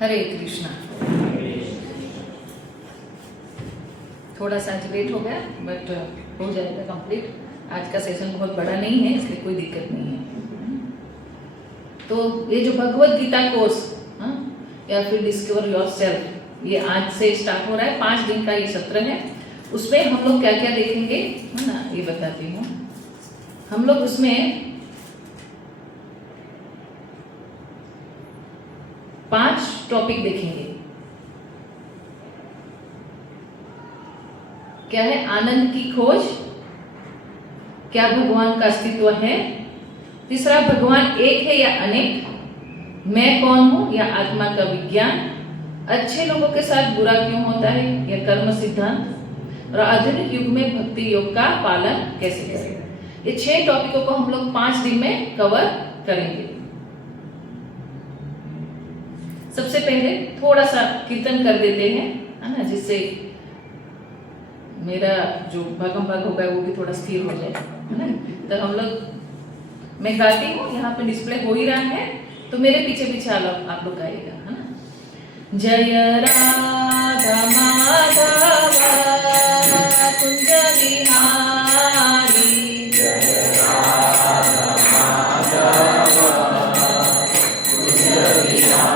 हरे कृष्णा। थोड़ा सा आज लेट हो गया बट हो जाएगा कंप्लीट। आज का सेशन बहुत बड़ा नहीं है इसलिए कोई दिक्कत नहीं है। तो ये जो भगवत गीता कोर्स या फिर डिस्कवर योरसेल्फ, ये आज से स्टार्ट हो रहा है। 5 दिन का ये सत्र है। उसमें हम लोग क्या क्या देखेंगे है ना, ये बताती हूँ। हम लोग उसमें 5 टॉपिक देखेंगे। क्या है? आनंद की खोज, क्या भगवान का अस्तित्व है, तीसरा भगवान एक है या अनेक, मैं कौन हूं या आत्मा का विज्ञान, अच्छे लोगों के साथ बुरा क्यों होता है या कर्म सिद्धांत, और आधुनिक युग में भक्ति योग का पालन कैसे करें। ये 6 टॉपिकों को हम लोग 5 दिन में कवर करेंगे। सबसे पहले थोड़ा सा कीर्तन कर देते हैं, है ना, जिससे मेरा जो भागम भाग होगा वो भी थोड़ा स्थिर हो जाए, है ना। तो हम लोग, मैं गाती हूँ, यहाँ पे डिस्प्ले हो ही रहा है, तो मेरे पीछे पीछे आप लोग गाइएगा, है ना। जय राधा माधव कुंज बिहारी, जय राधा माधव कुंज बिहारी,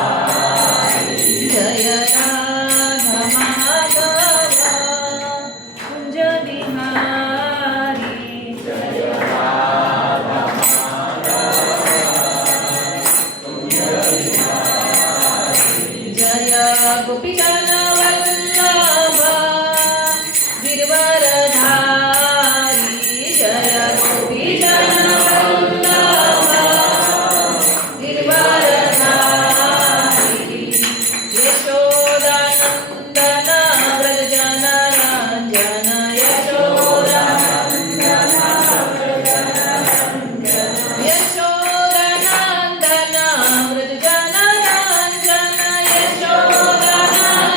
जय राधा माधव कुंज बिहारी, जय राधा कुंज बिहारी, जय गोपीजन वल्लभ गिरवरधारी, जय गोपीजन वल्लभ गिरवरधारी, यशोदानंदन व्रजजन रंजन, यशोदानंदन व्रजजन रंजन, यशोदानंदन व्रजजन रंजन, यशोदानंदन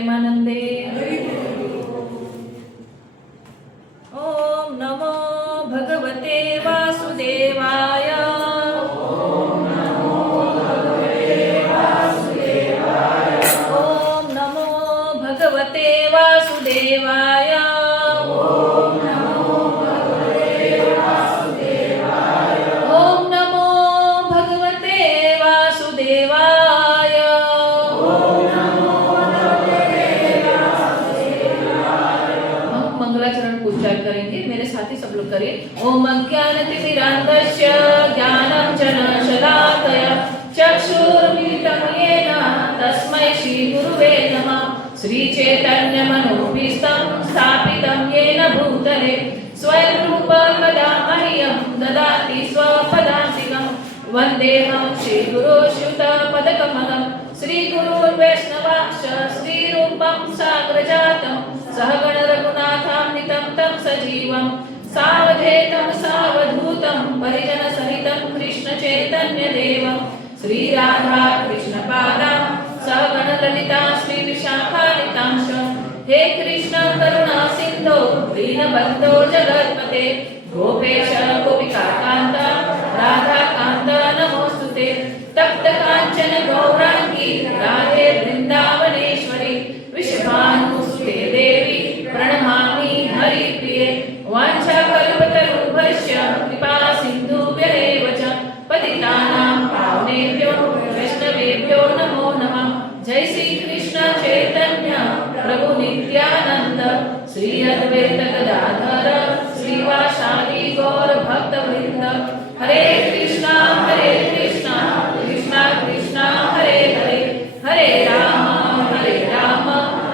प्रेमानंदे। ओम नमो भगवते वासुदेवाय। ओम नमो भगवते वासुदेवाय। करेंगे, मेरे साथी सब लोग करिए। ओम अज्ञानतिमिरान्धस्य ज्ञानाञ्जनशलाकया चक्षुरुन्मिलितं येन तस्मै श्रीगुरुवे नमः। श्रीचैतन्यमनोभीष्टं स्थापितं येन भूतले स्वयं रूपं कदा मह्यं ददाति स्वपदान्तिकं। वन्देऽहं श्रीगुरुश्रुतपदकमलं श्रीगुरुर्वैष्णवांश्च श्रीरूपं साग्रजातं सहगण रघुनाथान्वितं तं सजीवं सावधेतं सावधूतं परिजनसहितं कृष्णचैतन्यदेवं श्रीराधा कृष्णपादां सहगण ललिता श्रीविशाखान्वितांश्च। हे कृष्ण करुणा सिन्धो दीनबन्धो जगत्पते गोपेश गोपिकान्त राधाकान्त नमोस्तुते। तप्त काञ्चन गौराङ्गी राधे वृन्दावनेश्वरी वृषभानुसुते देवी प्रणमामि हरिप्रिये। वाञ्छाकल्पतरुभ्यश्च कृपा सिन्धुभ्येव च पतितानां पावनेभ्यो वैष्णवेभ्यो नमो नमः। जय श्री कृष्ण चैतन्य प्रभु नित्यानंद श्री अद्वैत गदाधर श्रीवासादि गौर भक्तवृंद। हरे कृष्णा कृष्णा कृष्णा हरे हरे हरे राम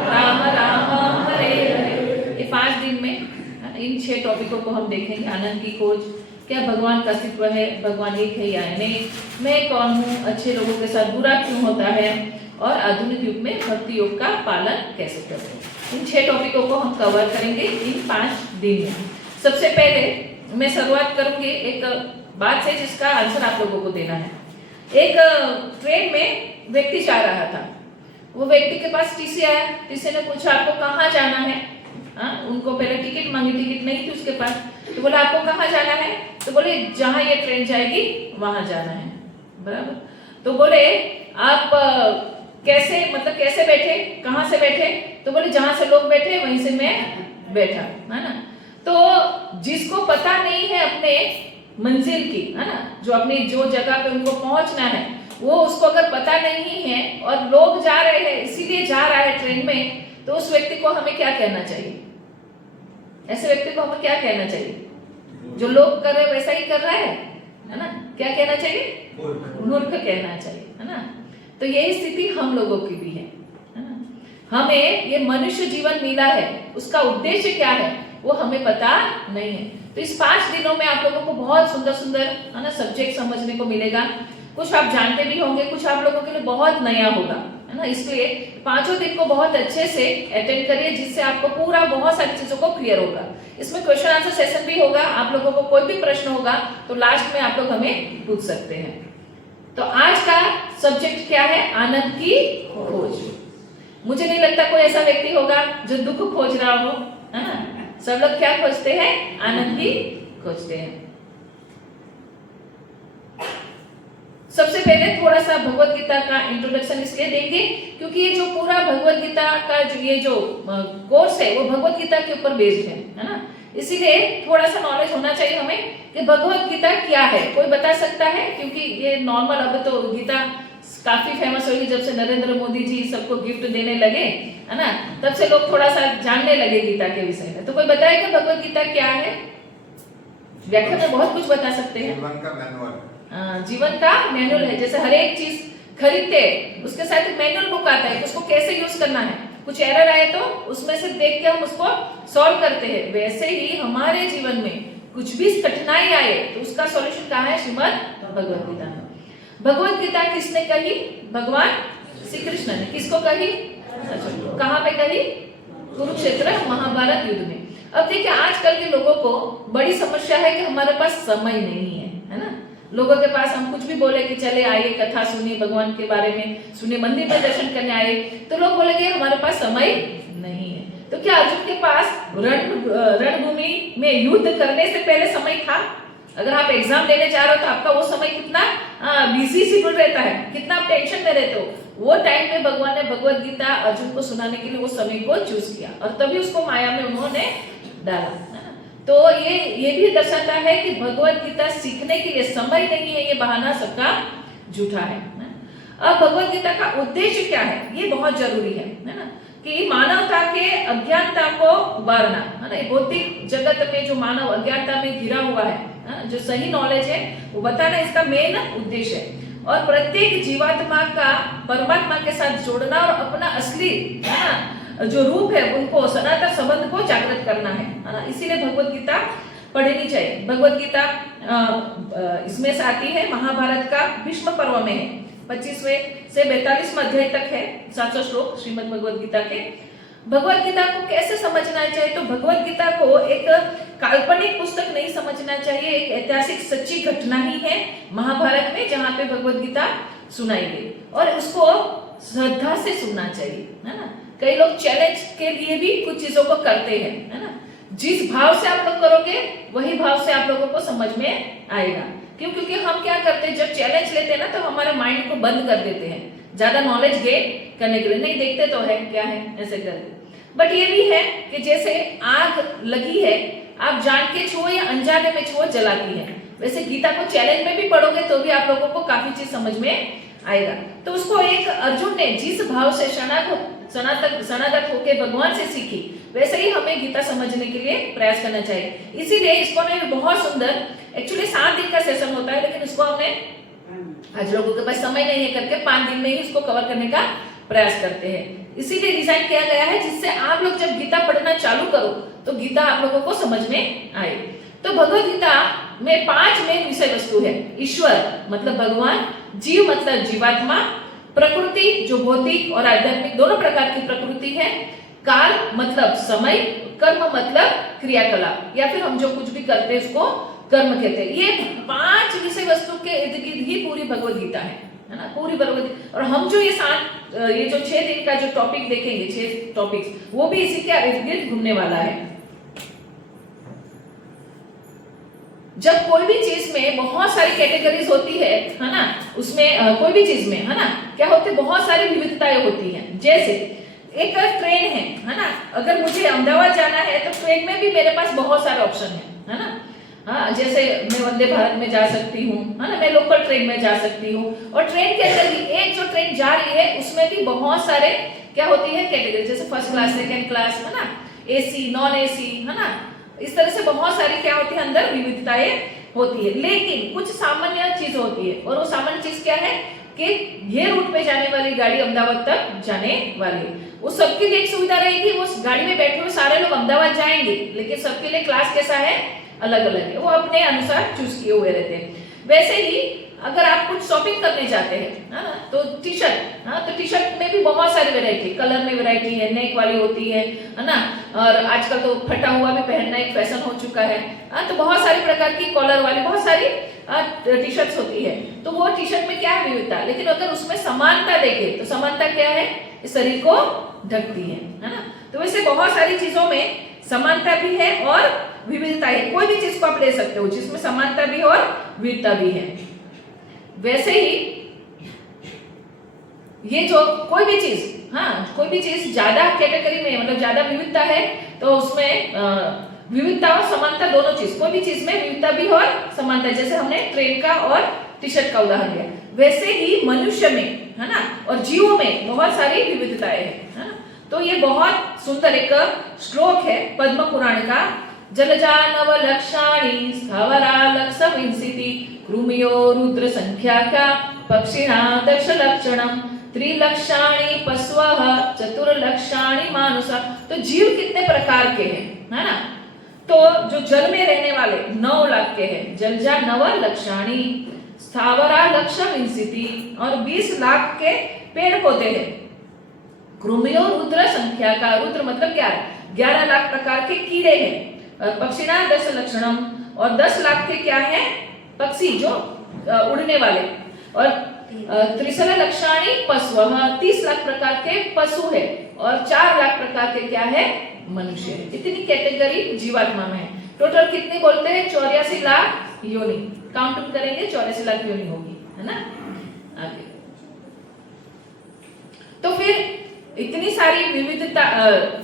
राम राम हरे हरे। ये 5 दिन में इन 6 टॉपिकों को हम देखेंगे। आनंद की खोज, क्या भगवान का अस्तित्व है, भगवान एक है या नहीं, मैं कौन हूँ, अच्छे लोगों के साथ बुरा क्यों होता है, और आधुनिक युग में भक्ति योग का पालन कैसे करें। इन 6 टॉपिकों को हम कवर करेंगे इन 5 दिन में। सबसे पहले मैं शुरुआत करूंगी एक बात से जिसका आंसर आप लोगों को देना है। एक ट्रेन में व्यक्ति जा रहा था। वो व्यक्ति के पास टीसी आया। टीसी ने पूछा आपको कहाँ जाना है। उनको पहले टिकट मांगी, टिकट नहीं थी उसके पास, तो बोला आपको कहाँ जाना है। तो बोले जहाँ ये ट्रेन जाएगी वहां जाना है। बराबर। तो बोले आप कैसे, मतलब कैसे बैठे, कहाँ से बैठे। तो बोले जहां से लोग बैठे वहीं से मैं बैठा, है ना। तो जिसको पता नहीं है अपने मंजिल की, है ना, जो अपनी जो जगह पे उनको पहुंचना है, वो उसको अगर पता नहीं है और लोग जा रहे हैं इसीलिए जा रहा है ट्रेन में, तो उस व्यक्ति को हमें क्या कहना चाहिए। ऐसे व्यक्ति को हमें क्या कहना चाहिए। जो लोग कर रहे वैसा ही कर रहा है ना। क्या कहना चाहिए, मूर्ख कहना चाहिए, है ना। तो यही स्थिति हम लोगों की भी है ना। हमें ये मनुष्य जीवन मिला है, उसका उद्देश्य क्या है वो हमें पता नहीं है। तो इस 5 दिनों में आप लोगों को बहुत सुंदर सुंदर, है ना, सब्जेक्ट समझने को मिलेगा। कुछ आप जानते भी होंगे, कुछ आप लोगों के लिए बहुत नया होगा, है ना। इसलिए 5 दिन को बहुत अच्छे से अटेंड करिए, जिससे आपको पूरा बहुत सारी चीजों को क्लियर होगा। इसमें क्वेश्चन आंसर सेशन भी होगा। आप लोगों को कोई भी प्रश्न होगा तो लास्ट में आप लोग हमें पूछ सकते हैं। तो आज का सब्जेक्ट क्या है, आनंद की खोज। मुझे नहीं लगता कोई ऐसा व्यक्ति होगा जो दुख खोज रहा हो, है ना। सब लोग क्या खोजते हैं, आनंद ही खोजते हैं। सबसे पहले थोड़ा सा भगवत गीता का इंट्रोडक्शन इसलिए देंगे क्योंकि ये जो पूरा भगवत गीता का ये जो कोर्स है वो भगवत गीता के ऊपर बेस्ड है ना। इसीलिए थोड़ा सा नॉलेज होना चाहिए हमें कि भगवत गीता क्या है। कोई बता सकता है, क्योंकि ये नॉर्मल, अब तो गीता काफी फेमस होगी जब से नरेंद्र मोदी जी सबको गिफ्ट देने लगे, है ना, तब से लोग थोड़ा सा जानने लगे गीता के विषय में। तो कोई बताएगा भगवत गीता क्या है। व्याख्या में बहुत कुछ बता सकते हैं। जीवन का मैनुअल है। जैसे हर एक चीज खरीदते उसके साथ एक मैनुअल बुक आता है, उसको कैसे यूज करना है। कुछ एरर आए तो उसमें से देख के हम उसको सॉल्व करते हैं। वैसे ही हमारे जीवन में कुछ भी कठिनाई आए तो उसका सॉल्यूशन कहाँ है, श्रीमद् भगवत गीता में। भगवत गीता किसने कही, भगवान श्री कृष्ण ने। किसको कही, कहाँ पे कही, कुरुक्षेत्र महाभारत युद्ध में। अब देखिए आजकल के लोगों को बड़ी समस्या है कि हमारे पास समय नहीं है, है ना। लोगों के पास हम कुछ भी बोले कि चले आइए कथा सुनिए, भगवान के बारे में सुनिए, मंदिर में दर्शन करने आए, तो लोग बोलेंगे हमारे पास समय नहीं है। तो क्या अर्जुन के पास रणभूमि में युद्ध करने से पहले समय था? अगर आप एग्जाम देने जा रहे हो तो आपका वो समय कितना बिजी शेड्यूल रहता है, कितना आप टेंशन में रहते हो। वो टाइम पे भगवान ने भगवत गीता अर्जुन को सुनाने के लिए वो समय को चूज किया और तभी उसको माया में उन्होंने डाला। तो ये भी दर्शाता है कि भगवत गीता सीखने के लिए समय नहीं है, ये बहाना सबका झूठा है। अब भगवत गीता का उद्देश्य क्या है, ये बहुत जरूरी है ना, कि मानवता के अज्ञानता को उबारना है ना। भौतिक जगत में जो मानव अज्ञानता में घिरा हुआ है, जो सही नॉलेज है वो बताना इसका मेन उद्देश्य है। और प्रत्येक जीवात्मा का परमात्मा के साथ जोड़ना और अपना असली है ना जो रूप है उनको सनातन संबंध को जागृत करना है ना। इसीलिए भगवत गीता पढ़नी चाहिए। भगवत गीता इसमें से आती है महाभारत का भीष्म पर्व में है, 25वें से 42वें अध्याय तक है 700 श्लोक श्रीमद् भगवत गीता के। भगवत गीता को कैसे समझना चाहिए, तो भगवत गीता को एक काल्पनिक पुस्तक नहीं समझना चाहिए, एक ऐतिहासिक सच्ची घटना ही है महाभारत में जहाँ पे भगवत गीता सुनाई गई और उसको श्रद्धा से सुनना चाहिए है ना। कई लोग चैलेंज के लिए भी कुछ चीजों को करते हैं है ना। जिस भाव से आप लोग करोगे वही भाव से आप लोगों को समझ में आएगा। क्यों? क्योंकि हम क्या करते हैं, जब चैलेंज लेते हैं ना तो हमारे माइंड को बंद कर देते हैं ज्यादा नॉलेज गेन करने के लिए, नहीं देखते तो है क्या है ऐसे करके। बट ये भी है कि जैसे आग लगी है, आप जान के छुओ या अनजाने में छुओ जलाती है, वैसे गीता को चैलेंज में भी पढ़ोगे तो भी आप लोगों को काफी चीज समझ में आएगा। तो उसको एक अर्जुन ने जिस भाव से शरणागत होके भगवान से सीखी, वैसे ही हमें गीता समझने के लिए प्रयास करना चाहिए। इसीलिए इसको ने बहुत सुंदर, एक्चुअली 7 दिन का सेशन होता है, लेकिन इसको हमने आज लोगों के पास समय नहीं है करके 5 दिन में ही इसको कवर करने का प्रयास करते हैं। इसीलिए डिजाइन किया गया है जिससे आप लोग जब गीता पढ़ना चालू करो तो गीता आप लोगों को समझ में आए। तो भगवत गीता में 5 मेन विषय वस्तु है। ईश्वर मतलब भगवान, जीव मतलब जीवात्मा, प्रकृति जो भौतिक और आध्यात्मिक दोनों प्रकार की प्रकृति है, काल मतलब समय, कर्म मतलब क्रियाकलाप या फिर हम जो कुछ भी करते हैं उसको कर्म कहते हैं। ये 5 विषय वस्तु के इर्द गिर्द ही पूरी भगवत गीता है ना, पूरी भगवत गीता। और हम जो ये जो 6 दिन का जो टॉपिक देखेंगे, 6 टॉपिक्स, वो भी इसी के इर्द गिर्द घूमने वाला है। जब कोई भी चीज में बहुत सारी कैटेगरीज होती है ना, उसमें कोई भी चीज में है ना क्या होते हैं, बहुत सारी विविधताएं होती हैं। जैसे एक ट्रेन है ना, अगर मुझे अहमदाबाद जाना है तो ट्रेन में भी मेरे पास बहुत सारे ऑप्शन है ना। हाँ, जैसे मैं वंदे भारत में जा सकती हूँ है ना, मैं लोकल ट्रेन में जा सकती हूँ। और ट्रेन के अंदर भी एक जो ट्रेन जा रही है उसमें भी बहुत सारे क्या होती है कैटेगरी, जैसे फर्स्ट क्लास, सेकेंड क्लास है ना, एसी, नॉन एसी है ना, इस तरह से बहुत सारी क्या होती है अंदर विविधताएं होती है। लेकिन कुछ सामान्य चीज होती है, और वो सामान्य चीज क्या है कि ये रूट पे जाने वाली गाड़ी अहमदाबाद तक जाने वाली है, वो सबके लिए एक सुविधा रहेगी। वो गाड़ी में बैठे हुए सारे लोग अहमदाबाद जाएंगे, लेकिन सबके लिए क्लास कैसा है, अलग अलग है, वो अपने अनुसार चूज किए हुए रहते हैं। वैसे ही अगर आप कुछ शॉपिंग करने जाते हैं तो टी शर्ट, तो टी शर्ट में भी बहुत सारी वैरायटी, कलर में वैरायटी है, नेक वाली होती है ना, और आजकल तो फटा हुआ भी पहनना एक फैशन हो चुका है। तो बहुत सारी प्रकार की कॉलर वाली बहुत सारी टी शर्ट्स होती है। तो वो टी शर्ट में क्या है विविधता, लेकिन अगर उसमें समानता देखे तो समानता क्या है, इस शरीर को ढकती है ना। तो वैसे बहुत सारी चीजों में समानता भी है और विविधता है। कोई भी चीज को आप ले सकते हो जिसमें समानता भी और विविधता भी है। वैसे ही ये जो कोई भी चीज, कोई भी चीज ज्यादा कैटेगरी में मतलब ज्यादा विविधता है तो उसमें विविधता और समानता दोनों चीज, कोई भी चीज में विविधता भी और समानता, जैसे हमने ट्रेन का और टी शर्ट का उदाहरण दिया। वैसे ही मनुष्य में है ना और जीवों में बहुत सारी विविधताएं है ना। तो ये बहुत सुंदर एक श्लोक है पद्म पुराण का, जलजानव लक्षाणि स्थावरा लक्षविंसिति कृमियो रुद्र संख्याका पक्षिणा दश लक्षणम त्रिलक्षाणि पशवः चतुर्लक्षाणि मानुषा। तो जीव कितने प्रकार के हैं है ना। तो जो जल में रहने वाले 9 लाख के हैं, जलजा 9 लक्षाणि, स्थावरा लक्षविंसिति, और 20 लाख के पेड़ पौधे हैं। कृमियो रुद्र संख्या का, रुद्र मतलब क्या है, 11 लाख प्रकार के कीड़े हैं। पक्षिणा 10 लक्षणम, और 10 लाख के क्या है पक्षी जो उड़ने वाले, और 30 लक्षाणी पशु, 30 लाख प्रकार के पशु है, और 4 लाख प्रकार के क्या है, मनुष्य है। इतनी कैटेगरी जीवात्मा में है। टोटल कितनी बोलते हैं, 84 लाख योनि। काउंट करेंगे 84 लाख योनि होगी, है ना। आगे तो फिर इतनी सारी विविधता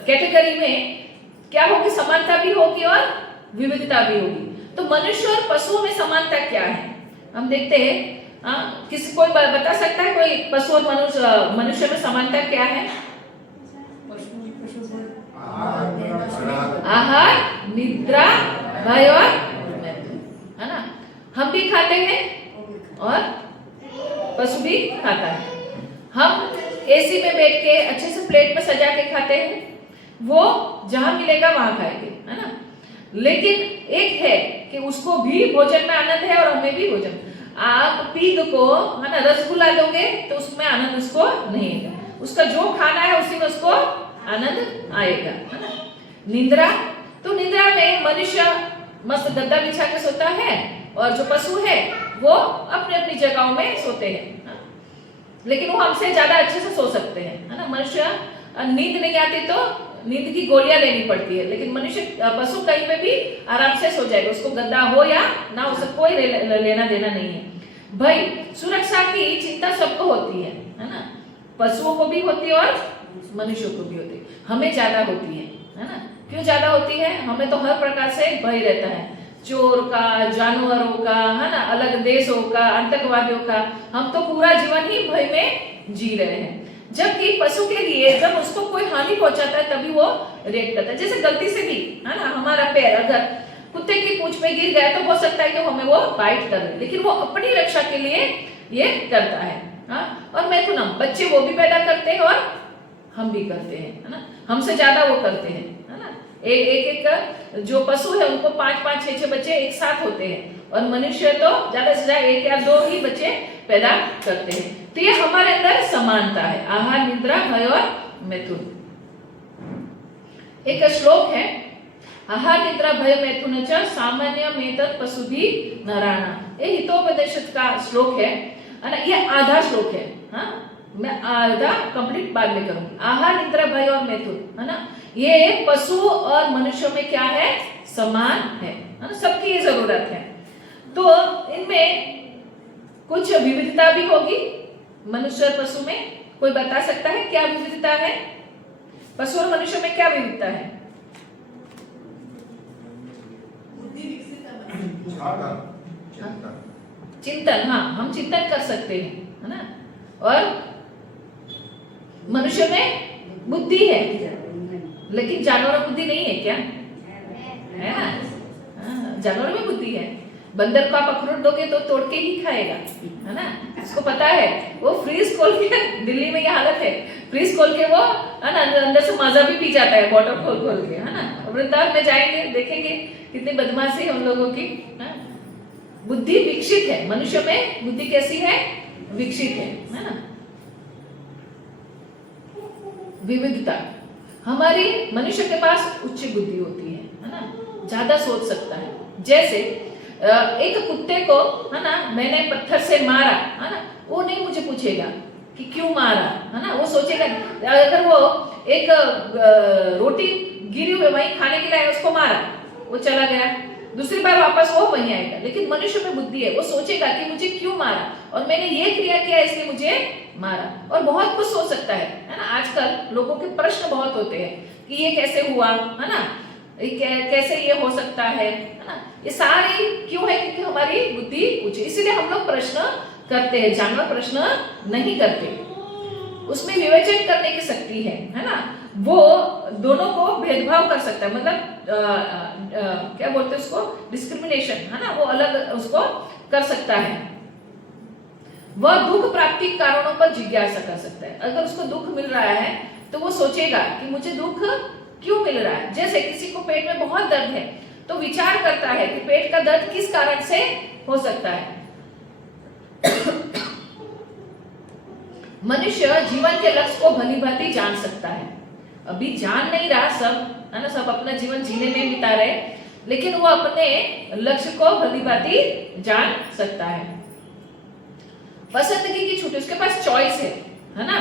कैटेगरी में क्या होगी, समानता भी होगी और विविधता भी होगी। तो मनुष्य और पशुओं में समानता क्या है, हम देखते हैं। किसी कोई बता सकता है, कोई पशु और मनुष्य में समानता क्या है? आहार, निद्रा, भय और मैथुन, है ना। हम भी खाते हैं और पशु भी खाता है। हम एसी में बैठ के अच्छे से प्लेट में सजा के खाते हैं, वो जहां मिलेगा वहां खाएंगे, है ना। लेकिन एक है कि उसको भी भोजन में आनंद है और हमें भी भोजन। आप पीद को, है ना, रसगुल्ला दोगे तो उसमें आनंद उसको नहीं है, उसका जो खाना है उसी में उसको आनंद आएगा, है ना। निद्रा, तो निद्रा में मनुष्य मस्त गद्दा बिछा के सोता है, और जो पशु है वो अपनी अपनी जगहों में सोते हैं, लेकिन वो हमसे ज्यादा अच्छे से सो सकते हैं, है ना। मनुष्य नींद नहीं आती तो नींद की गोलियां लेनी पड़ती है, लेकिन मनुष्य पशु कहीं पे भी आराम से सो जाएगा, उसको गद्दा हो या ना, उससे कोई लेना देना नहीं है। भाई सुरक्षा की चिंता सबको होती है ना, पशुओं को भी होती है और मनुष्यों को भी होती है। हमें ज्यादा होती है ना। क्यों ज्यादा होती है? हमें तो हर प्रकार से भय रहता है, चोर का, जानवरों का, है ना, अलग देशों का, आतंकवादियों का। हम तो पूरा जीवन ही भय में जी रहे हैं, जबकि पशु के लिए जब उसको कोई हानि पहुंचाता है तभी वो रिएक्ट करता है। जैसे गलती से भी, है ना, हमारा पैर अगर कुत्ते की पूंछ पे गिर गया तो हो सकता है कि हमें वो बाइट कर ले, लेकिन वो अपनी रक्षा के लिए ये करता है। और मैथुन, बच्चे वो भी पैदा करते हैं और हम भी करते हैं, है ना। हमसे ज्यादा वो करते हैं, है ना। एक जो पशु है उनको 5-5, 6-6 बच्चे एक साथ होते हैं, और मनुष्य तो ज्यादा से ज्यादा 1 या 2 ही बच्चे पैदा करते हैं। तो ये हमारे अंदर समानता है, आहार, निद्रा, भय और मैथुन। एक श्लोक है, आहार, निद्रा, भय, मैथुन च सामान्य मेतत् पशुभि नराणां। ये हितोपदेशक का श्लोक है ना। ये आधा श्लोक है, हाँ, मैं आधा कंप्लीट बाद में करूंगी। आहार, निद्रा, भय और मैथुन, है ना, ये पशु और मनुष्यों में क्या है, समान है ना, सबकी ये जरूरत है। तो इनमें कुछ विविधता भी होगी मनुष्य और पशु में। कोई बता सकता है क्या विविधता है? पशु और मनुष्य में क्या विविधता है? चिंतन, हाँ, हम चिंतन कर सकते हैं, है ना। और मनुष्य में बुद्धि है, लेकिन जानवर में बुद्धि नहीं है क्या? है ना, जानवर में बुद्धि है। बंदर को आप अखरोट दोगे तो तोड़ के ही खाएगा, है ना। उसको पता है, वो फ्रीज खोल के, दिल्ली में ये हालत है, फ्रीज खोल के वो, है ना, अंदर से माजा भी पी जाता है, बॉटल खोल खोल के, है ना। वृंदावन में जाएंगे, देखेंगे कितनी बदमाशी है उन लोगों की। बुद्धि विकसित है, मनुष्य में बुद्धि कैसी है? विकसित है ना। विविधता, हमारी मनुष्य के पास उच्च बुद्धि होती है ना, ज्यादा सोच सकता है। जैसे एक कुत्ते को, है ना, मैंने पत्थर से मारा, है ना, वो नहीं मुझे पूछेगा कि क्यों मारा, है ना। वो सोचेगा, अगर वो एक रोटी गिरी हुई वहीं खाने के लिए उसको मारा, वो चला गया, दूसरी बार वापस वो वहीं आएगा। लेकिन मनुष्य में बुद्धि है, वो सोचेगा कि मुझे क्यों मारा और मैंने ये क्रिया किया इसलिए मुझे मारा, और बहुत कुछ सोच सकता है ना। आजकल लोगों के प्रश्न बहुत होते हैं कि ये कैसे हुआ, है ना, कैसे ये हो सकता है ना। ये सारी क्यों है? क्योंकि हमारी बुद्धि उच्च, इसीलिए हम लोग प्रश्न करते हैं। जानवर प्रश्न नहीं करते, उसमें विवेचन करने की शक्ति है ना। वो दोनों को भेदभाव कर सकता है, मतलब क्या बोलते हैं उसको, डिस्क्रिमिनेशन, है ना, वो अलग उसको कर सकता है। वह दुख प्राप्ति कारणों पर जिज्ञासा कर सकता है। अगर उसको दुख मिल रहा है तो वो सोचेगा कि मुझे दुख क्यों मिल रहा है। जैसे किसी को पेट में बहुत दर्द है तो विचार करता है कि पेट का दर्द किस कारण से हो सकता है। मनुष्य जीवन के लक्ष्य को भली भांति जान सकता है। अभी जान नहीं रहा सब, है ना, सब अपना जीवन जीने में बिता रहे, लेकिन वो अपने लक्ष्य को भली भांति जान सकता है। पसंदगी की छूट, उसके पास चॉइस है ना।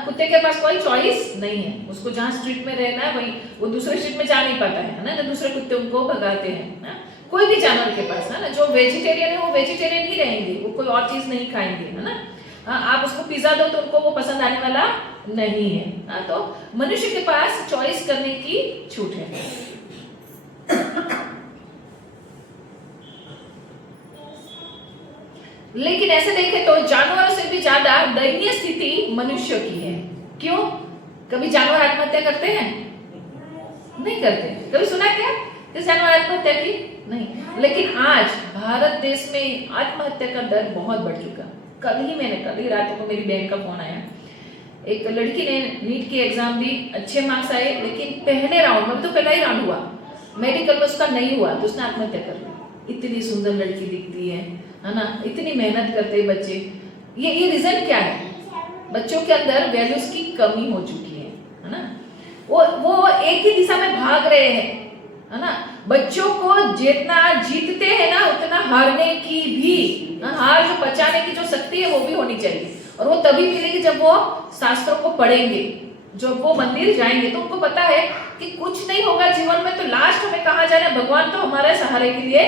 कुत्ते के पास कोई चॉइस नहीं है, उसको जहाँ स्ट्रीट में रहना है वही, वो दूसरे स्ट्रीट में जा नहीं पाता है ना, दूसरे कुत्ते उनको भगाते हैं ना। कोई भी जानवर के पास है ना, जो वेजिटेरियन है वो वेजिटेरियन ही रहेंगे, वो कोई और चीज नहीं खाएंगे है ना। आप उसको पिज्जा दो तो उनको वो पसंद आने वाला नहीं है। तो मनुष्य के पास चॉइस करने की छूट है। लेकिन ऐसे देखें तो जानवरों से भी ज्यादा दयनीय स्थिति मनुष्य की है। क्यों? कभी जानवर आत्महत्या करते हैं? नहीं करते। कभी सुना क्या किस जानवर आत्महत्या की? नहीं। लेकिन आज भारत देश में आत्महत्या का दर बहुत बढ़ चुका। कल ही रात को मेरी बहन का फोन आया, एक लड़की ने नीट की एग्जाम दी, अच्छे मार्क्स आए, लेकिन पहले राउंड में, तो पहला ही राउंड हुआ, मेडिकल में उसका नहीं हुआ तो उसने आत्महत्या कर ली। इतनी सुंदर लड़की दिखती है ना, इतनी मेहनत करते हैं बच्चे। ये रीजन क्या है? बच्चों के अंदर वैल्यूज की कमी हो चुकी है ना। वो एक ही दिशा में भाग रहे हैं है ना। बच्चों को जितना जीतते हैं ना उतना हारने की भी, हार जो पचाने की जो शक्ति है वो भी होनी चाहिए। और वो तभी मिलेगी जब वो शास्त्रों को पढ़ेंगे, जब वो मंदिर जाएंगे तो उनको पता है कि कुछ नहीं होगा जीवन में, तो लास्ट में कहा जा रहा है भगवान तो हमारे सहारे के लिए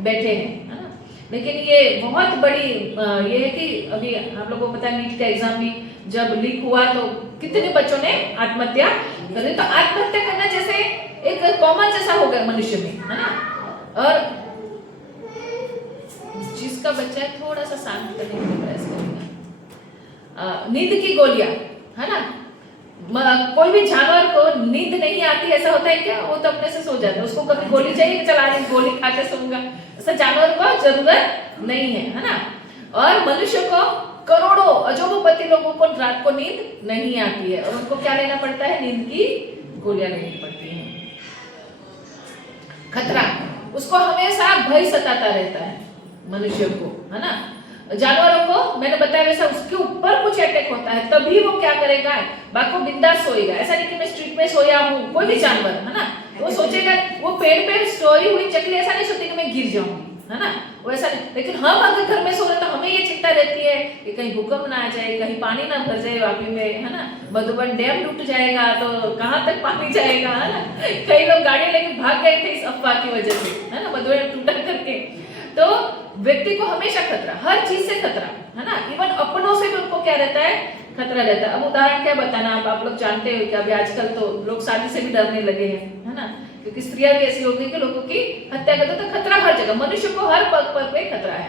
बैठे हैं है ना। लेकिन ये बहुत बड़ी ये है कि अभी आप लोगों को पता है नीट का एग्जाम भी जब लीक हुआ तो कितने बच्चों ने आत्महत्या कर ली। तो आत्महत्या करना जैसे एक कॉमन जैसा हो गया मनुष्य में है ना। और जिसका बच्चा है थोड़ा सा शांत करने की प्रयास करेगा। नींद की गोलियां है ना, कोई भी जानवर को नींद नहीं आती ऐसा होता है क्या? वो तो अपने से सो जाता है, उसको कभी गोली चाहिए कि चला आज गोली खा के सोऊंगा, ऐसा जानवर को जरूरत नहीं है ना। और मनुष्य को करोड़ों अजोबपति लोगों को रात को नींद नहीं आती है और उनको क्या लेना पड़ता है? नींद की गोलियां लेनी पड़ती है। खतरा, उसको हमेशा भय सताता रहता है मनुष्य को है ना। जानवरों को मैंने बताया वैसा उसके ऊपर कुछ अटैक होता है तभी वो क्या करेगा, बाकी बिंदास सोएगा। ऐसा नहीं कि मैं स्ट्रीट में सोया हूँ, कोई भी जानवर है ना, तो वो सोचेगा, वो पेड़ पे सोई हुई चकली ऐसा नहीं सोचती कि मैं गिर जाऊंगी है ना, वो ऐसा नहीं। लेकिन हम अगर घर में सो रहे तो हमें ये चिंता रहती है कि कहीं भूकंप ना आ जाए, कहीं पानी ना भर जाए वापी में है ना, मधुबन डैम टूट जाएगा तो कहाँ तक पानी जाएगा है ना। कई लोग गाड़ी लेके भाग गए थे इस अफवाह की वजह से है ना, मधुबन टूटा करके। तो व्यक्ति को हमेशा खतरा, हर चीज से खतरा है ना, इवन अपनों से भी उनको क्या रहता है? खतरा रहता है। अब उदाहरण क्या बताना, आप लोग जानते हो कि अभी आजकल तो लोग शादी से भी डरने लगे हैं है ना, क्योंकि स्त्रियां भी ऐसी हो गई कि लोगों की हत्या करते। तो खतरा हर जगह, मनुष्य को हर पग पग पे खतरा है,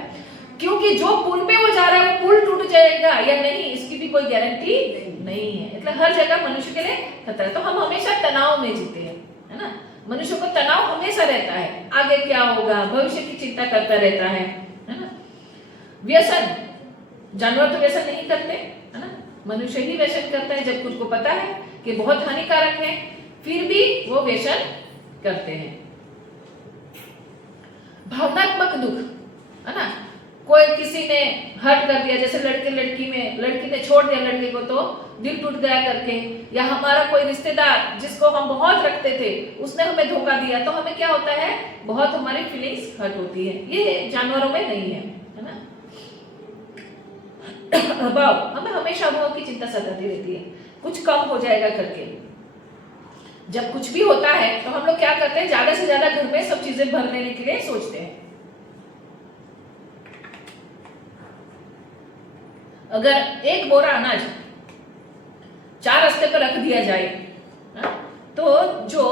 क्योंकि जो पुल पे वो जा रहा है वो पुल टूट जाएगा या नहीं इसकी भी कोई गारंटी नहीं है। मतलब हर जगह मनुष्य के लिए खतरा है। तो हम हमेशा तनाव में जीते हैं है ना। मनुष्य को तनाव हमेशा रहता है, आगे क्या होगा, भविष्य की चिंता करता रहता है ना। व्यसन, जानवर तो व्यसन नहीं करते है ना, मनुष्य ही व्यसन करता है जब खुद को पता है कि बहुत हानिकारक है, फिर भी वो व्यसन करते हैं। भावनात्मक दुख है ना, कोई किसी ने हर्ट कर दिया, जैसे लड़की ने छोड़ दिया लड़के को तो दिल टूट गया करके, या हमारा कोई रिश्तेदार जिसको हम बहुत रखते थे उसने हमें धोखा दिया, तो हमें क्या होता है? बहुत हमारी फीलिंग्स हर्ट होती है। ये जानवरों में नहीं है ना। अभाव, हमें हमेशा अभाव की चिंता सताती रहती है, कुछ कम हो जाएगा करके। जब कुछ भी होता है तो हम लोग क्या करते हैं? ज्यादा से ज्यादा घर में सब चीजें भर लेने के लिए सोचते हैं। अगर एक बोरा अनाज 4 रास्ते पर रख दिया जाए तो जो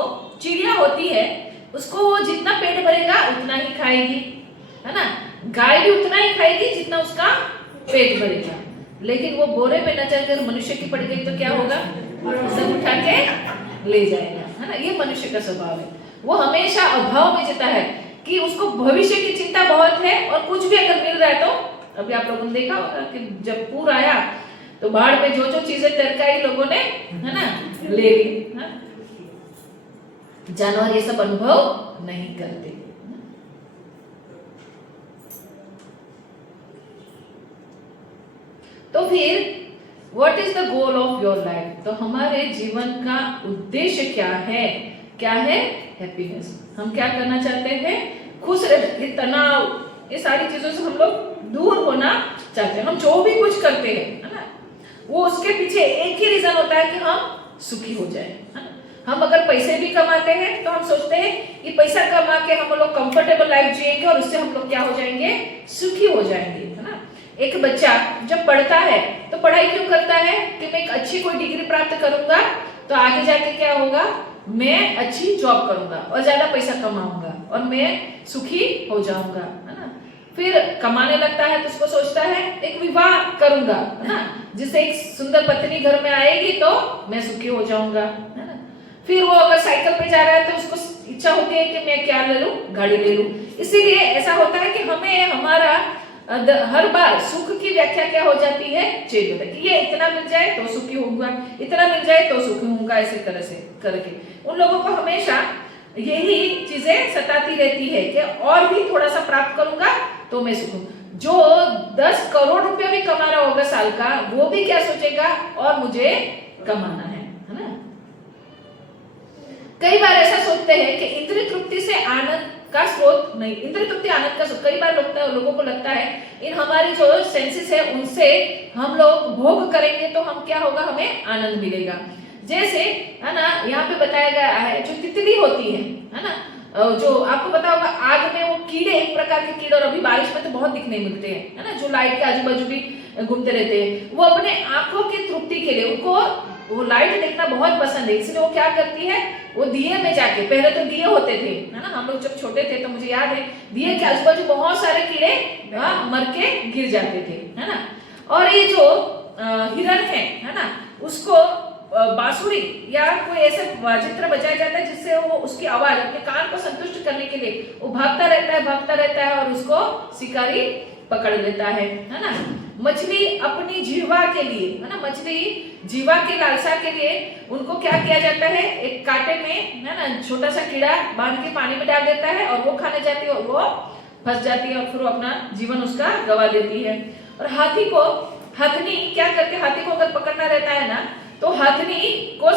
चिड़िया होती है उसको वो जितना पेट भरेगा उतना ही खाएगी है ना। गाय भी उतना ही खाएगी जितना उसका पेट भरेगा। लेकिन वो बोरे में न चलकर मनुष्य की पड़ गई तो क्या होगा? सब उठा के ले जाएगा है ना। ये मनुष्य का स्वभाव है, वो हमेशा अभाव में जीता है कि उसको भविष्य की चिंता बहुत है और कुछ भी अगर मिल रहा है तो, अभी आप लोगों ने देखा होगा कि जब पूर आया तो बाढ़ में जो चीजें तरकारी लोगों ने है ना ले ली। जानवर ये सब अनुभव नहीं करते। तो फिर what is the goal of your life? तो हमारे जीवन का उद्देश्य क्या है? क्या है? हैप्पीनेस। हम क्या करना चाहते हैं? खुश रहना। ये तनाव, ये सारी चीजों से हम लोग दूर होना चाहते हैं। हम जो भी कुछ करते हैं, है ना, वो उसके पीछे एक ही रीजन होता है कि हम सुखी हो जाए, है ना। हम अगर पैसे भी कमाते हैं तो हम सोचते हैं कि पैसा कमा के हम लोग कंफर्टेबल लाइफ जिएंगे और उससे हम लोग क्या हो जाएंगे, सुखी हो जाएंगे, है ना। एक बच्चा जब पढ़ता है तो पढ़ाई क्यों करता है कि मैं एक अच्छी कोई डिग्री प्राप्त करूंगा तो आगे जाके क्या होगा, मैं अच्छी जॉब करूंगा और ज्यादा पैसा कमाऊंगा और मैं सुखी हो जाऊंगा, है ना। फिर कमाने लगता है तो उसको सोचता है एक विवाह करूंगा, है ना, जिससे एक सुंदर पत्नी घर में आएगी तो मैं सुखी हो जाऊंगा, है ना। फिर वो अगर साइकिल पे जा रहा है तो उसको इच्छा होती है कि मैं क्या ले लूं, गाड़ी ले लूं। इसीलिए ऐसा होता है कि हमें हमारा हर बार सुख की व्याख्या क्या हो जाती है, चेंज होता है कि ये इतना मिल जाए तो सुखी होऊंगा, इतना मिल जाए तो सुखी होऊंगा, ऐसे तरह से करके उन लोगों को हमेशा यही चीजें सताती रहती है कि और भी थोड़ा सा प्राप्त करूंगा तो मैं सुखी हूं। जो 10 करोड़ रुपया भी कमा रहा होगा साल का, वो भी क्या सोचेगा, और मुझे कमाना है ना। कई बार ऐसा सोचते हैं कि इंद्रिय तृप्ति से आनंद का स्रोत नहीं, इंद्रिय तृप्ति आनंद का स्रोत। कई बार लोगों को लगता है इन हमारी जो सेंसेस है उनसे हम लोग भोग करेंगे तो हम क्या होगा, हमें आनंद मिलेगा। जैसे, है ना, यहाँ पे बताया गया है जो तितली होती है ना, जो आपको पता होगा आग में वो कीड़े, एक प्रकार के कीड़े, और अभी बारिश में तो बहुत दिखने मिलते हैं, है ना, जो लाइट के आजू बाजू भी घूमते रहते हैं। वो अपने आंखों की तृप्ति के लिए, उनको वो लाइट देखना बहुत पसंद है, इसलिए वो क्या करती है, वो दिए में जाके, पहले तो दिए होते थे, है ना, हम लोग जब छोटे थे तो मुझे याद है दिए के आजू बाजू बहुत सारे कीड़े मर के गिर जाते थे, है ना। और ये जो हिरण है ना, उसको बांसुरी या कोई ऐसे वाजित्र बजाया जाता है जिससे वो उसकी आवाज अपने कान को संतुष्ट करने के लिए वो भागता रहता है और उसको शिकारी पकड़ लेता है ना। मछली अपनी जीवा के लिए, है ना, मछली जीवा की लालसा के लिए उनको क्या किया जाता है, एक कांटे में, है ना, छोटा सा कीड़ा बांध के पानी में डाल देता है और वो खाने जाती है और वो फंस जाती है और फिर वो अपना जीवन उसका गवा देती है। और हथनी क्या करके, हाथी को अगर पकड़ना रहता है ना तो हथनी को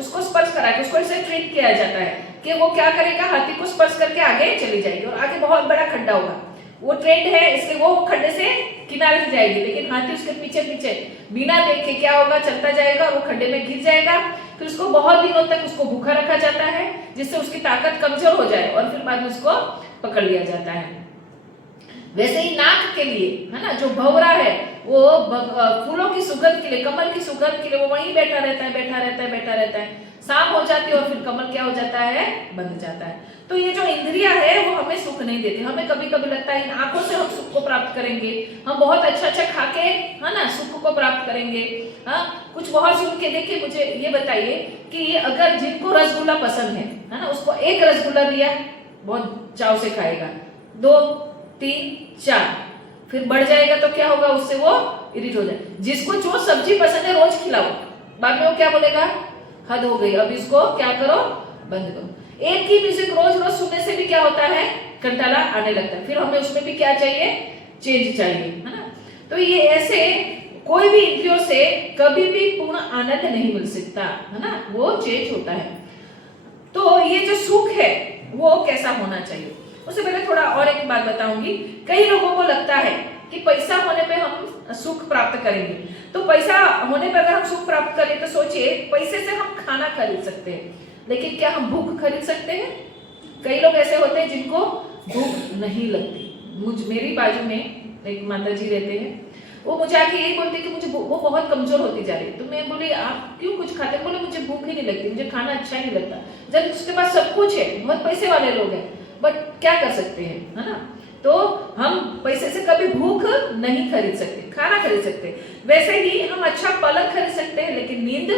उसको स्पर्श करा के उसको ऐसे ट्रेन किया जाता है कि वो क्या करेगा, हाथी को स्पर्श करके आगे चली जाएगी और आगे बहुत बड़ा खड्डा होगा, वो ट्रेंड है इसलिए वो खड्डे से किनारे से जाएगी, लेकिन हाथी उसके पीछे पीछे बिना देखे क्या होगा, चलता जाएगा और वो खड्डे में गिर जाएगा। फिर उसको बहुत दिनों तक उसको भूखा रखा जाता है जिससे उसकी ताकत कमजोर हो जाए और फिर बाद में उसको पकड़ लिया जाता है। वैसे ही नाक के लिए, है ना, जो भंवरा है वो फूलों की सुगंध के लिए, कमल की सुगंध के लिए वो वहीं बैठा रहता है। शाम हो जाती है और फिर कमल क्या हो जाता है, बंध जाता है। तो ये जो इंद्रियां है वो हमें सुख नहीं देती। हमें कभी कभी लगता है इन आंखों से हम सुख को प्राप्त करेंगे, हम बहुत अच्छा खा के, है ना, सुख को प्राप्त करेंगे। हाँ, कुछ बहुत सुन के देखिए, मुझे ये बताइए कि अगर जिनको रसगुल्ला पसंद है ना, उसको एक रसगुल्ला दिया बहुत चाव से खाएगा, 2 3 4 फिर बढ़ जाएगा तो क्या होगा, उससे वो इरिटेट हो जाए। जिसको जो सब्जी पसंद है रोज खिलाओ, बाद में वो क्या बोलेगा, हद हो गई, अब इसको क्या करो, बंद करो। एक ही म्यूजिक रोज रोज सुनने से भी क्या होता है, कंटाला आने लगता है, फिर हमें उसमें भी क्या चाहिए, चेंज चाहिए, है ना। तो ये ऐसे कोई भी इंद्रियों से कभी भी पूर्ण आनंद नहीं मिल सकता, है ना, वो चेंज होता है। तो ये जो सुख है वो कैसा होना चाहिए, उससे पहले थोड़ा और एक बात बताऊंगी। कई लोगों को लगता है कि पैसा होने पे हम सुख प्राप्त करेंगे, तो पैसा होने पर अगर हम सुख प्राप्त करें तो सोचिए पैसे से हम खाना खरीद सकते हैं, लेकिन क्या हम भूख खरीद सकते हैं? कई लोग ऐसे होते हैं जिनको भूख नहीं लगती। मेरी बाजू में एक माता जी रहते हैं, वो मुझे आके यही बोलते कि मुझे वो बहुत कमजोर होती जा रही है। तो मैं बोली आप क्यों कुछ खाते? बोले मुझे भूख ही नहीं लगती, मुझे खाना अच्छा ही नहीं लगता। जब उसके पास सब कुछ है, बहुत पैसे वाले लोग हैं, बट क्या कर सकते हैं, है ना। तो हम पैसे से कभी भूख नहीं खरीद सकते, खाना खरीद सकते। वैसे ही हम अच्छा पलंग खरीद सकते हैं लेकिन नींद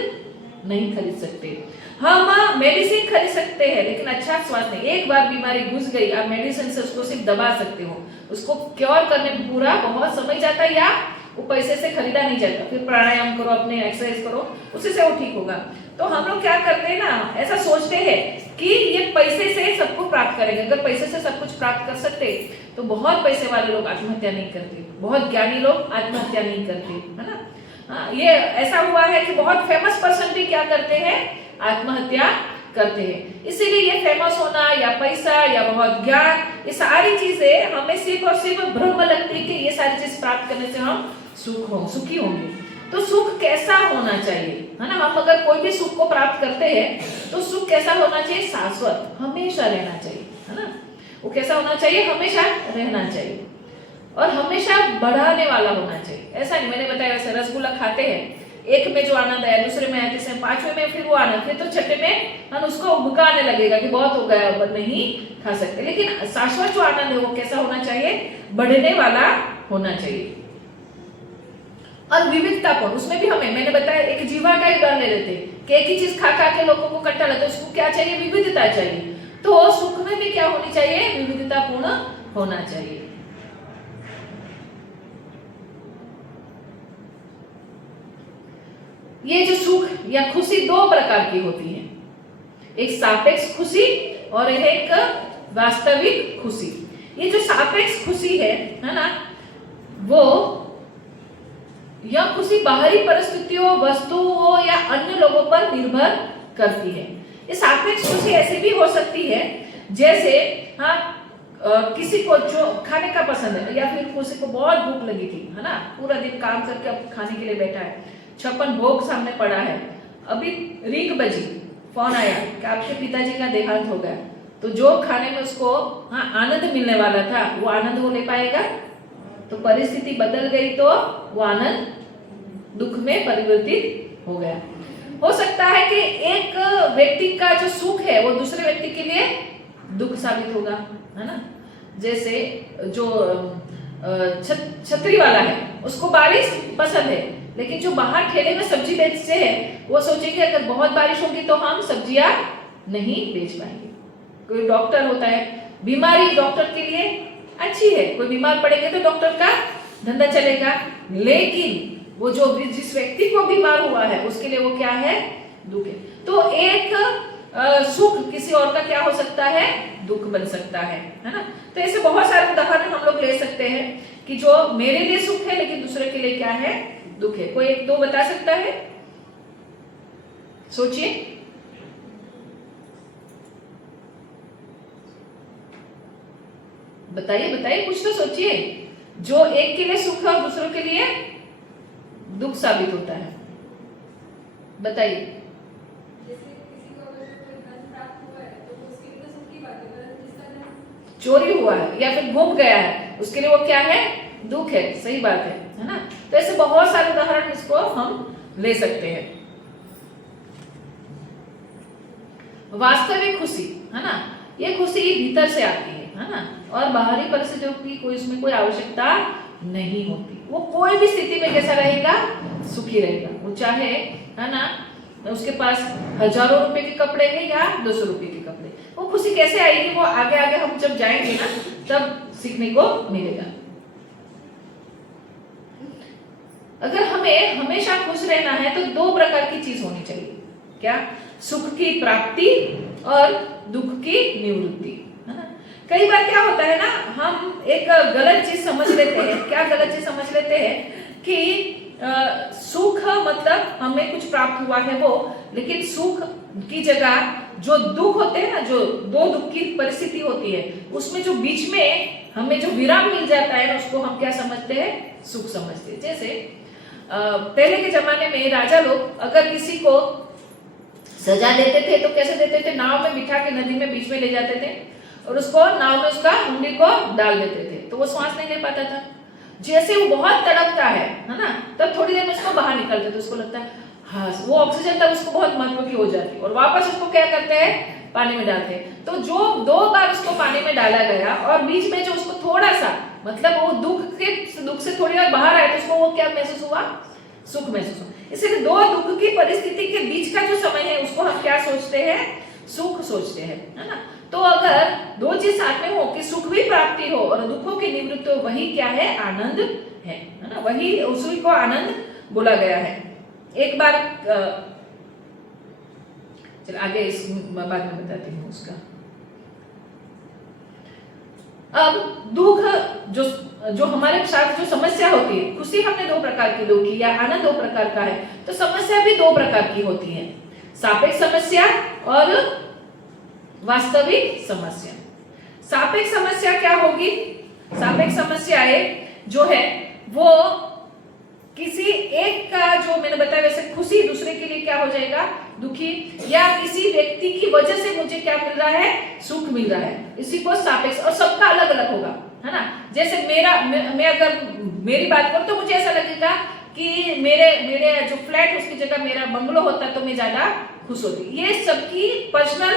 नहीं खरीद सकते। हम मेडिसिन खरीद सकते हैं लेकिन अच्छा स्वास्थ्य नहीं। एक बार बीमारी घुस गई, आप मेडिसिन से उसको सिर्फ दबा सकते हो, उसको क्योर करने में पूरा बहुत समय जाता है या वो पैसे से खरीदा नहीं जाता। फिर प्राणायाम करो, अपने एक्सरसाइज करो, उसी से वो ठीक होगा। तो हम लोग क्या करते हैं ना, ऐसा सोचते हैं कि ये पैसे से सबको प्राप्त करेंगे। अगर पैसे से सब कुछ प्राप्त कर सकते तो बहुत पैसे वाले लोग आत्महत्या नहीं करते, बहुत ज्ञानी लोग आत्महत्या नहीं करते, है ना। ये ऐसा हुआ है कि बहुत फेमस पर्सन भी क्या करते हैं, आत्महत्या करते हैं। इसीलिए ये फेमस होना या पैसा या बहुत ज्ञान, ये सारी चीजें हमें सिर्फ और सिर्फ भ्रम लगती है कि ये सारी चीज प्राप्त करने से हम सुखी होंगे। तो सुख कैसा होना चाहिए, है ना? हम अगर कोई भी सुख को प्राप्त करते हैं तो सुख कैसा होना चाहिए? शाश्वत, हमेशा रहना चाहिए, है ना? वो कैसा होना चाहिए? हमेशा रहना चाहिए और हमेशा बढ़ाने वाला होना चाहिए। ऐसा नहीं, मैंने बताया वैसे रसगुल्ला खाते हैं, एक में जो आनंद आया, दूसरे में आया, तीसरे में, पांचवें में फिर वो आनंद, फिर तो छठे में हम उसको उबकाने लगेगा कि बहुत हो गया, अब नहीं खा सकते। लेकिन शाश्वत जो आनंद है वो कैसा होना चाहिए? बढ़ने वाला होना चाहिए और विविधतापूर्ण। उसमें भी हमें, मैंने बताया एक जीवा का ही उदाहरण ले लेते हैं कि एक ही चीज खा खा के लोगों को कट्टा लगता है, उसको क्या चाहिए? विविधता चाहिए। तो सुख में भी क्या होनी चाहिए? विविधतापूर्ण होना चाहिए। ये जो सुख या खुशी दो प्रकार की होती है, एक सापेक्ष खुशी और एक वास्तविक खुशी। ये जो सापेक्ष खुशी है ना, वो यह खुशी बाहरी परिस्थितियों, वस्तुओं या अन्य लोगों पर निर्भर करती है। ये सापेक्ष खुशी ऐसी भी हो सकती है जैसे किसी को जो खाने का पसंद है या फिर किसी को बहुत भूख लगी थी, है ना, पूरा दिन काम करके अब खाने के लिए बैठा है, 56 भोग सामने पड़ा है, अभी रींग बजी, फोन आया कि आपके पिताजी का देहांत हो गया, तो जो खाने में उसको आनंद मिलने वाला था वो आनंद वो ले पाएगा? तो परिस्थिति बदल गई तो वो आनंद दुख में परिवर्तित हो गया। हो सकता है कि एक व्यक्ति का जो सुख है वो दूसरे व्यक्ति के लिए दुख साबित होगा, है ना? जैसे जो छतरी वाला है उसको बारिश पसंद है, लेकिन जो बाहर ठेले में सब्जी बेचते हैं वो सोचेंगे अगर बहुत बारिश होगी तो हम सब्जियां नहीं बेच पाएंगे। कोई डॉक्टर होता है, बीमारी डॉक्टर के लिए अच्छी है, कोई बीमार पड़ेंगे तो डॉक्टर का धंधा चलेगा, लेकिन वो जो जिस व्यक्ति को बीमार हुआ है उसके लिए वो क्या है? दुख है। तो एक सुख किसी और का क्या हो सकता है? दुख बन सकता है ना? तो ऐसे बहुत सारे उदाहरण हम लोग ले सकते हैं कि जो मेरे लिए सुख है लेकिन दूसरे के लिए क्या है? दुख है। कोई एक दो बता सकता है? सोचिए। बताइए बताइए, कुछ तो सोचिए जो एक के लिए सुख है और दूसरों के लिए दुख साबित होता है। बताइए। चोरी हुआ है या फिर गुम गया है उसके लिए वो क्या है? दुख है। सही बात है ना? तो ऐसे बहुत सारे उदाहरण इसको हम ले सकते हैं। वास्तविक खुशी, है ना, ये खुशी भीतर से आती है ना, और बाहरी परिस्थितियों की कोई उसमें कोई आवश्यकता नहीं होती। वो कोई भी स्थिति में कैसा रहेगा? सुखी रहेगा। वो चाहे, है ना, उसके पास हजारों रुपए के कपड़े हैं या 200 रुपए के कपड़े, वो खुशी कैसे आएगी? वो आगे आगे हम जब जाएंगे ना तब सीखने को मिलेगा। अगर हमें हमेशा खुश रहना है तो दो प्रकार की चीज होनी चाहिए। क्या? सुख की प्राप्ति और दुख की निवृत्ति, है ना? कई बार क्या होता है ना, हम एक गलत चीज समझ लेते हैं। क्या गलत चीज समझ लेते हैं? कि सुख मतलब हमें कुछ प्राप्त हुआ है वो, लेकिन सुख की जगह जो दुख होते हैं ना, जो दो दुख की परिस्थिति होती है, उसमें जो बीच में हमें जो विराम मिल जाता है ना, उसको हम क्या समझते हैं? सुख समझते हैं। जैसे पहले के जमाने में राजा लोग अगर किसी को सजा देते थे तो कैसे देते थे? नाव में बिठा के नदी में बीच में ले जाते थे और उसको नाव में उसका उंगली को डाल देते थे, तो वो श्वास नहीं ले पाता था। जैसे वो बहुत तड़पता है ना, तब थोड़ी देर में उसको बाहर निकलते तो उसको लगता है हाँ, वो ऑक्सीजन तब उसको बहुत महत्व की हो जाती है, और वापस उसको क्या करते हैं? पानी में डालते हैं। तो जो 2 बार उसको पानी में डाला गया और बीच में जो उसको थोड़ा सा, मतलब वो दुख से थोड़ी बार बाहर आए तो उसको वो क्या महसूस हुआ? सुख महसूस हुआ। इसलिए दो दुख की परिस्थिति के बीच का जो समय है उसको हम क्या सोचते हैं? सुख सोचते हैं, है ना? तो अगर दो चीज साथ में हो कि सुख भी प्राप्ति हो और दुखों की निवृत्ति हो, वही क्या है? आनंद है ना? वही उसी को आनंद बोला गया है। एक बार चल आगे इस बाद में बताती हूँ उसका। अब दुख जो हमारे साथ जो समस्या होती है, खुशी हमने 2 प्रकार की ली या आनंद 2 प्रकार का है, तो समस्या भी 2 प्रकार की होती है। सापेक्ष समस्या और वास्तविक समस्या। सापेक्ष समस्या क्या होगी? सापेक्ष समस्याएं जो है वो किसी एक का, जो मैंने बताया वैसे खुशी दूसरे के लिए क्या हो जाएगा? दुखी, या किसी व्यक्ति की वजह से मुझे क्या मिल रहा है? सुख मिल रहा है। इसी को सापेक्ष, और सबका अलग अलग होगा, है ना। जैसे मैं अगर मेरी बात करूं तो मुझे ऐसा लगेगा कि मेरे जो फ्लैट उसकी जगह मेरा बंगलो होता तो मैं ज्यादा खुश होती। ये सबकी पर्सनल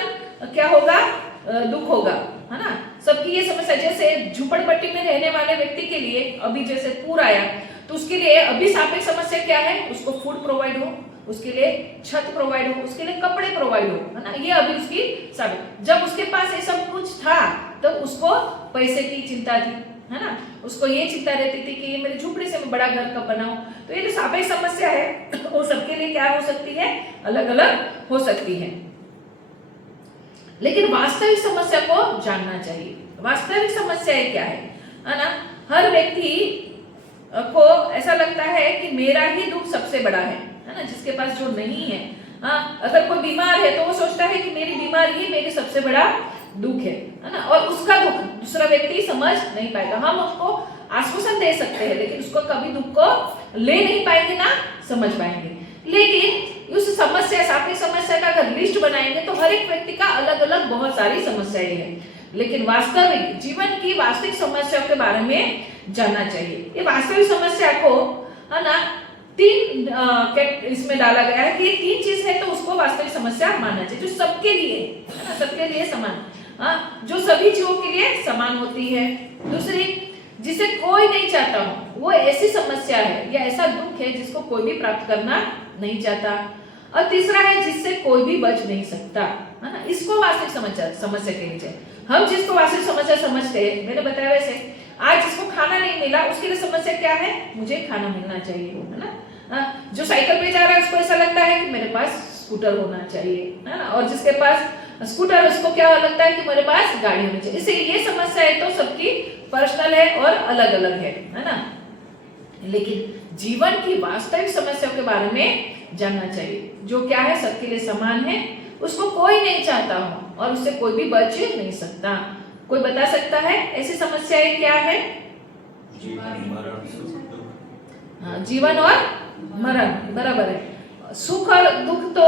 क्या होगा? दुख होगा, है ना। सबकी ये समस्या, जैसे झुपड़पट्टी में रहने वाले व्यक्ति के लिए अभी जैसे पूर आया तो उसके लिए अभी सापेक्ष समस्या क्या है? उसको फूड प्रोवाइड हो, उसके लिए छत प्रोवाइड हो, उसके लिए कपड़े प्रोवाइड हो, है ना। ये अभी उसकी सापेक्ष। जब उसके पास ये सब कुछ था तो उसको पैसे की चिंता थी, है ना। उसको ये चिंता रहती थी कि मेरे झुपड़ी से मैं बड़ा घर कब बनाऊं। तो ये जो सापेक्ष समस्या है वो सबके लिए क्या हो सकती है? अलग अलग हो सकती है। लेकिन वास्तविक समस्या को जानना चाहिए। वास्तविक समस्याएं क्या है ना। हर व्यक्ति को ऐसा लगता है कि मेरा ही दुख सबसे बड़ा है ना, जिसके पास जो नहीं है। अगर कोई बीमार है तो वो सोचता है कि मेरी बीमारी ही मेरी सबसे बड़ा दुख है ना। और उसका दुख दूसरा व्यक्ति समझ नहीं पाएगा। हम उसको आश्वासन दे सकते हैं लेकिन उसको कभी दुख को ले नहीं पाएंगे, ना समझ पाएंगे। लेकिन उस समस्या, सापेक्ष समस्या का अगर लिस्ट बनाएंगे तो हर एक व्यक्ति का अलग अलग बहुत सारी समस्याएं हैं। लेकिन वास्तविक जीवन की वास्तविक समस्याओं के बारे में जानना चाहिए। ये वास्तविक समस्या को, है ना, तीन इसमें डाला गया है कि तीन चीज है तो उसको वास्तविक समस्या मानना चाहिए, जो सबके लिए, है ना, सबके लिए समान, जो सभी जीवों के लिए समान होती है। दूसरी, जिसे कोई नहीं चाहता हो, वो ऐसी समस्या है या ऐसा दुख है जिसको कोई भी प्राप्त करना नहीं चाहता। और तीसरा है जिससे कोई भी बच नहीं सकता, है ना। इसको वास्तविक समस्या कहनी चाहिए। हम जिसको वास्तविक समस्या समझते हैं, मैंने बताया वैसे, आज जिसको खाना नहीं मिला उसके लिए समस्या क्या है? मुझे खाना मिलना चाहिए, है ना। जो साइकिल पे जा रहा है उसको ऐसा लगता है कि मेरे पास स्कूटर होना चाहिए, है ना। और जिसके पास स्कूटर, उसको क्या लगता है कि मेरे पास गाड़ी होनी चाहिए। इससे ये समस्या है तो सबकी पर्सनल है और अलग अलग है ना। लेकिन जीवन की वास्तविक समस्याओं के बारे में जानना चाहिए, जो क्या है, सबके लिए समान है, उसको कोई नहीं चाहता हो और उससे कोई भी बच नहीं सकता। कोई बता सकता है ऐसी समस्याएं क्या है? जीवन और मरण, बराबर है। सुख और दुख तो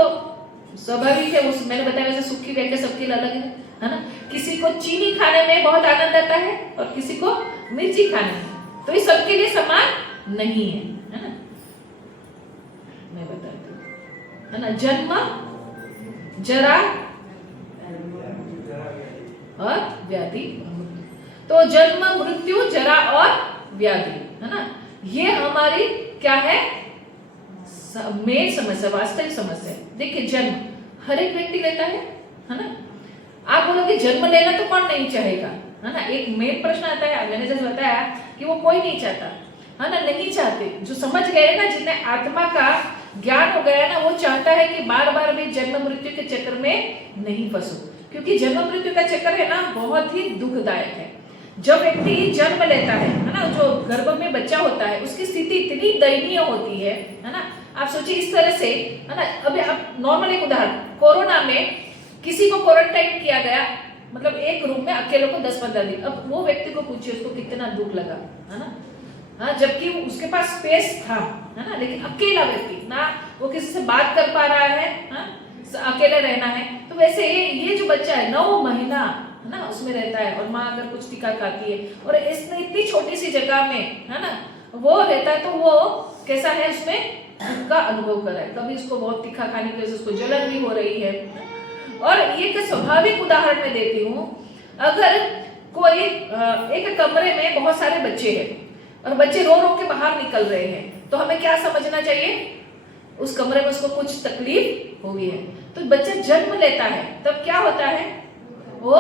स्वाभाविक है, उस मैंने बताया वैसे सुख की व्याख्या सबके लिए अलग है ना। किसी को चीनी खाने में बहुत आनंद आता है और किसी को मिर्ची खाने में, तो ये सबके लिए समान नहीं है ना। मैं बताती हूँ, है ना। जन्म, जरा और व्याधि। तो जन्म, मृत्यु, जरा और व्याधि, है ना, ये हमारी क्या है? मेन समस्या, वास्तविक समस्या। देखिए, जन्म हर एक व्यक्ति लेता है ना। आप बोलोगे जन्म लेना तो कौन नहीं चाहेगा, है ना। एक मेन प्रश्न आता है, मैंने जैसे बताया कि वो कोई नहीं चाहता, है ना, नहीं चाहते। जो समझ गए ना, जिन्हें आत्मा का ज्ञान हो गया ना, वो चाहता है कि बार बार भी जन्म मृत्यु के चक्कर में नहीं फंसो, क्योंकि जन्म मृत्यु का चक्कर है ना, बहुत ही दुखदायक है। जब व्यक्ति जन्म लेता है ना, जो गर्भ में बच्चा होता है, उसकी स्थिति इतनी दयनीय होती है ना। आप सोचिए इस तरह से, है ना। अभी आप नॉर्मल एक उदाहरण, कोरोना में किसी को क्वारंटाइन किया गया, मतलब एक रूम में अकेले को 10-15 दिन। अब वो व्यक्ति को पूछिए उसको कितना दुख लगा, है ना। हाँ, जबकि उसके पास स्पेस था, है ना, लेकिन अकेला व्यक्ति, ना वो किसी से बात कर पा रहा है, अकेले रहना है। तो वैसे ये जो बच्चा है 9 महीना, है ना, उसमें रहता है, और माँ अगर कुछ टीका खाती है और इसने इतनी छोटी सी जगह में, है ना, वो रहता है, तो वो कैसा है, उसमें दुख का अनुभव कर रहा है। कभी उसको बहुत तीखा खाने की वजह से उसको जलन भी हो रही है। और ये एक स्वाभाविक उदाहरण मैं देती हूँ, अगर कोई एक कमरे में बहुत सारे बच्चे हैं और बच्चे रो रो के बाहर निकल रहे हैं, तो हमें क्या समझना चाहिए? उस कमरे में उसको कुछ तकलीफ हुई है। तो बच्चा जन्म लेता है तब क्या होता है? वो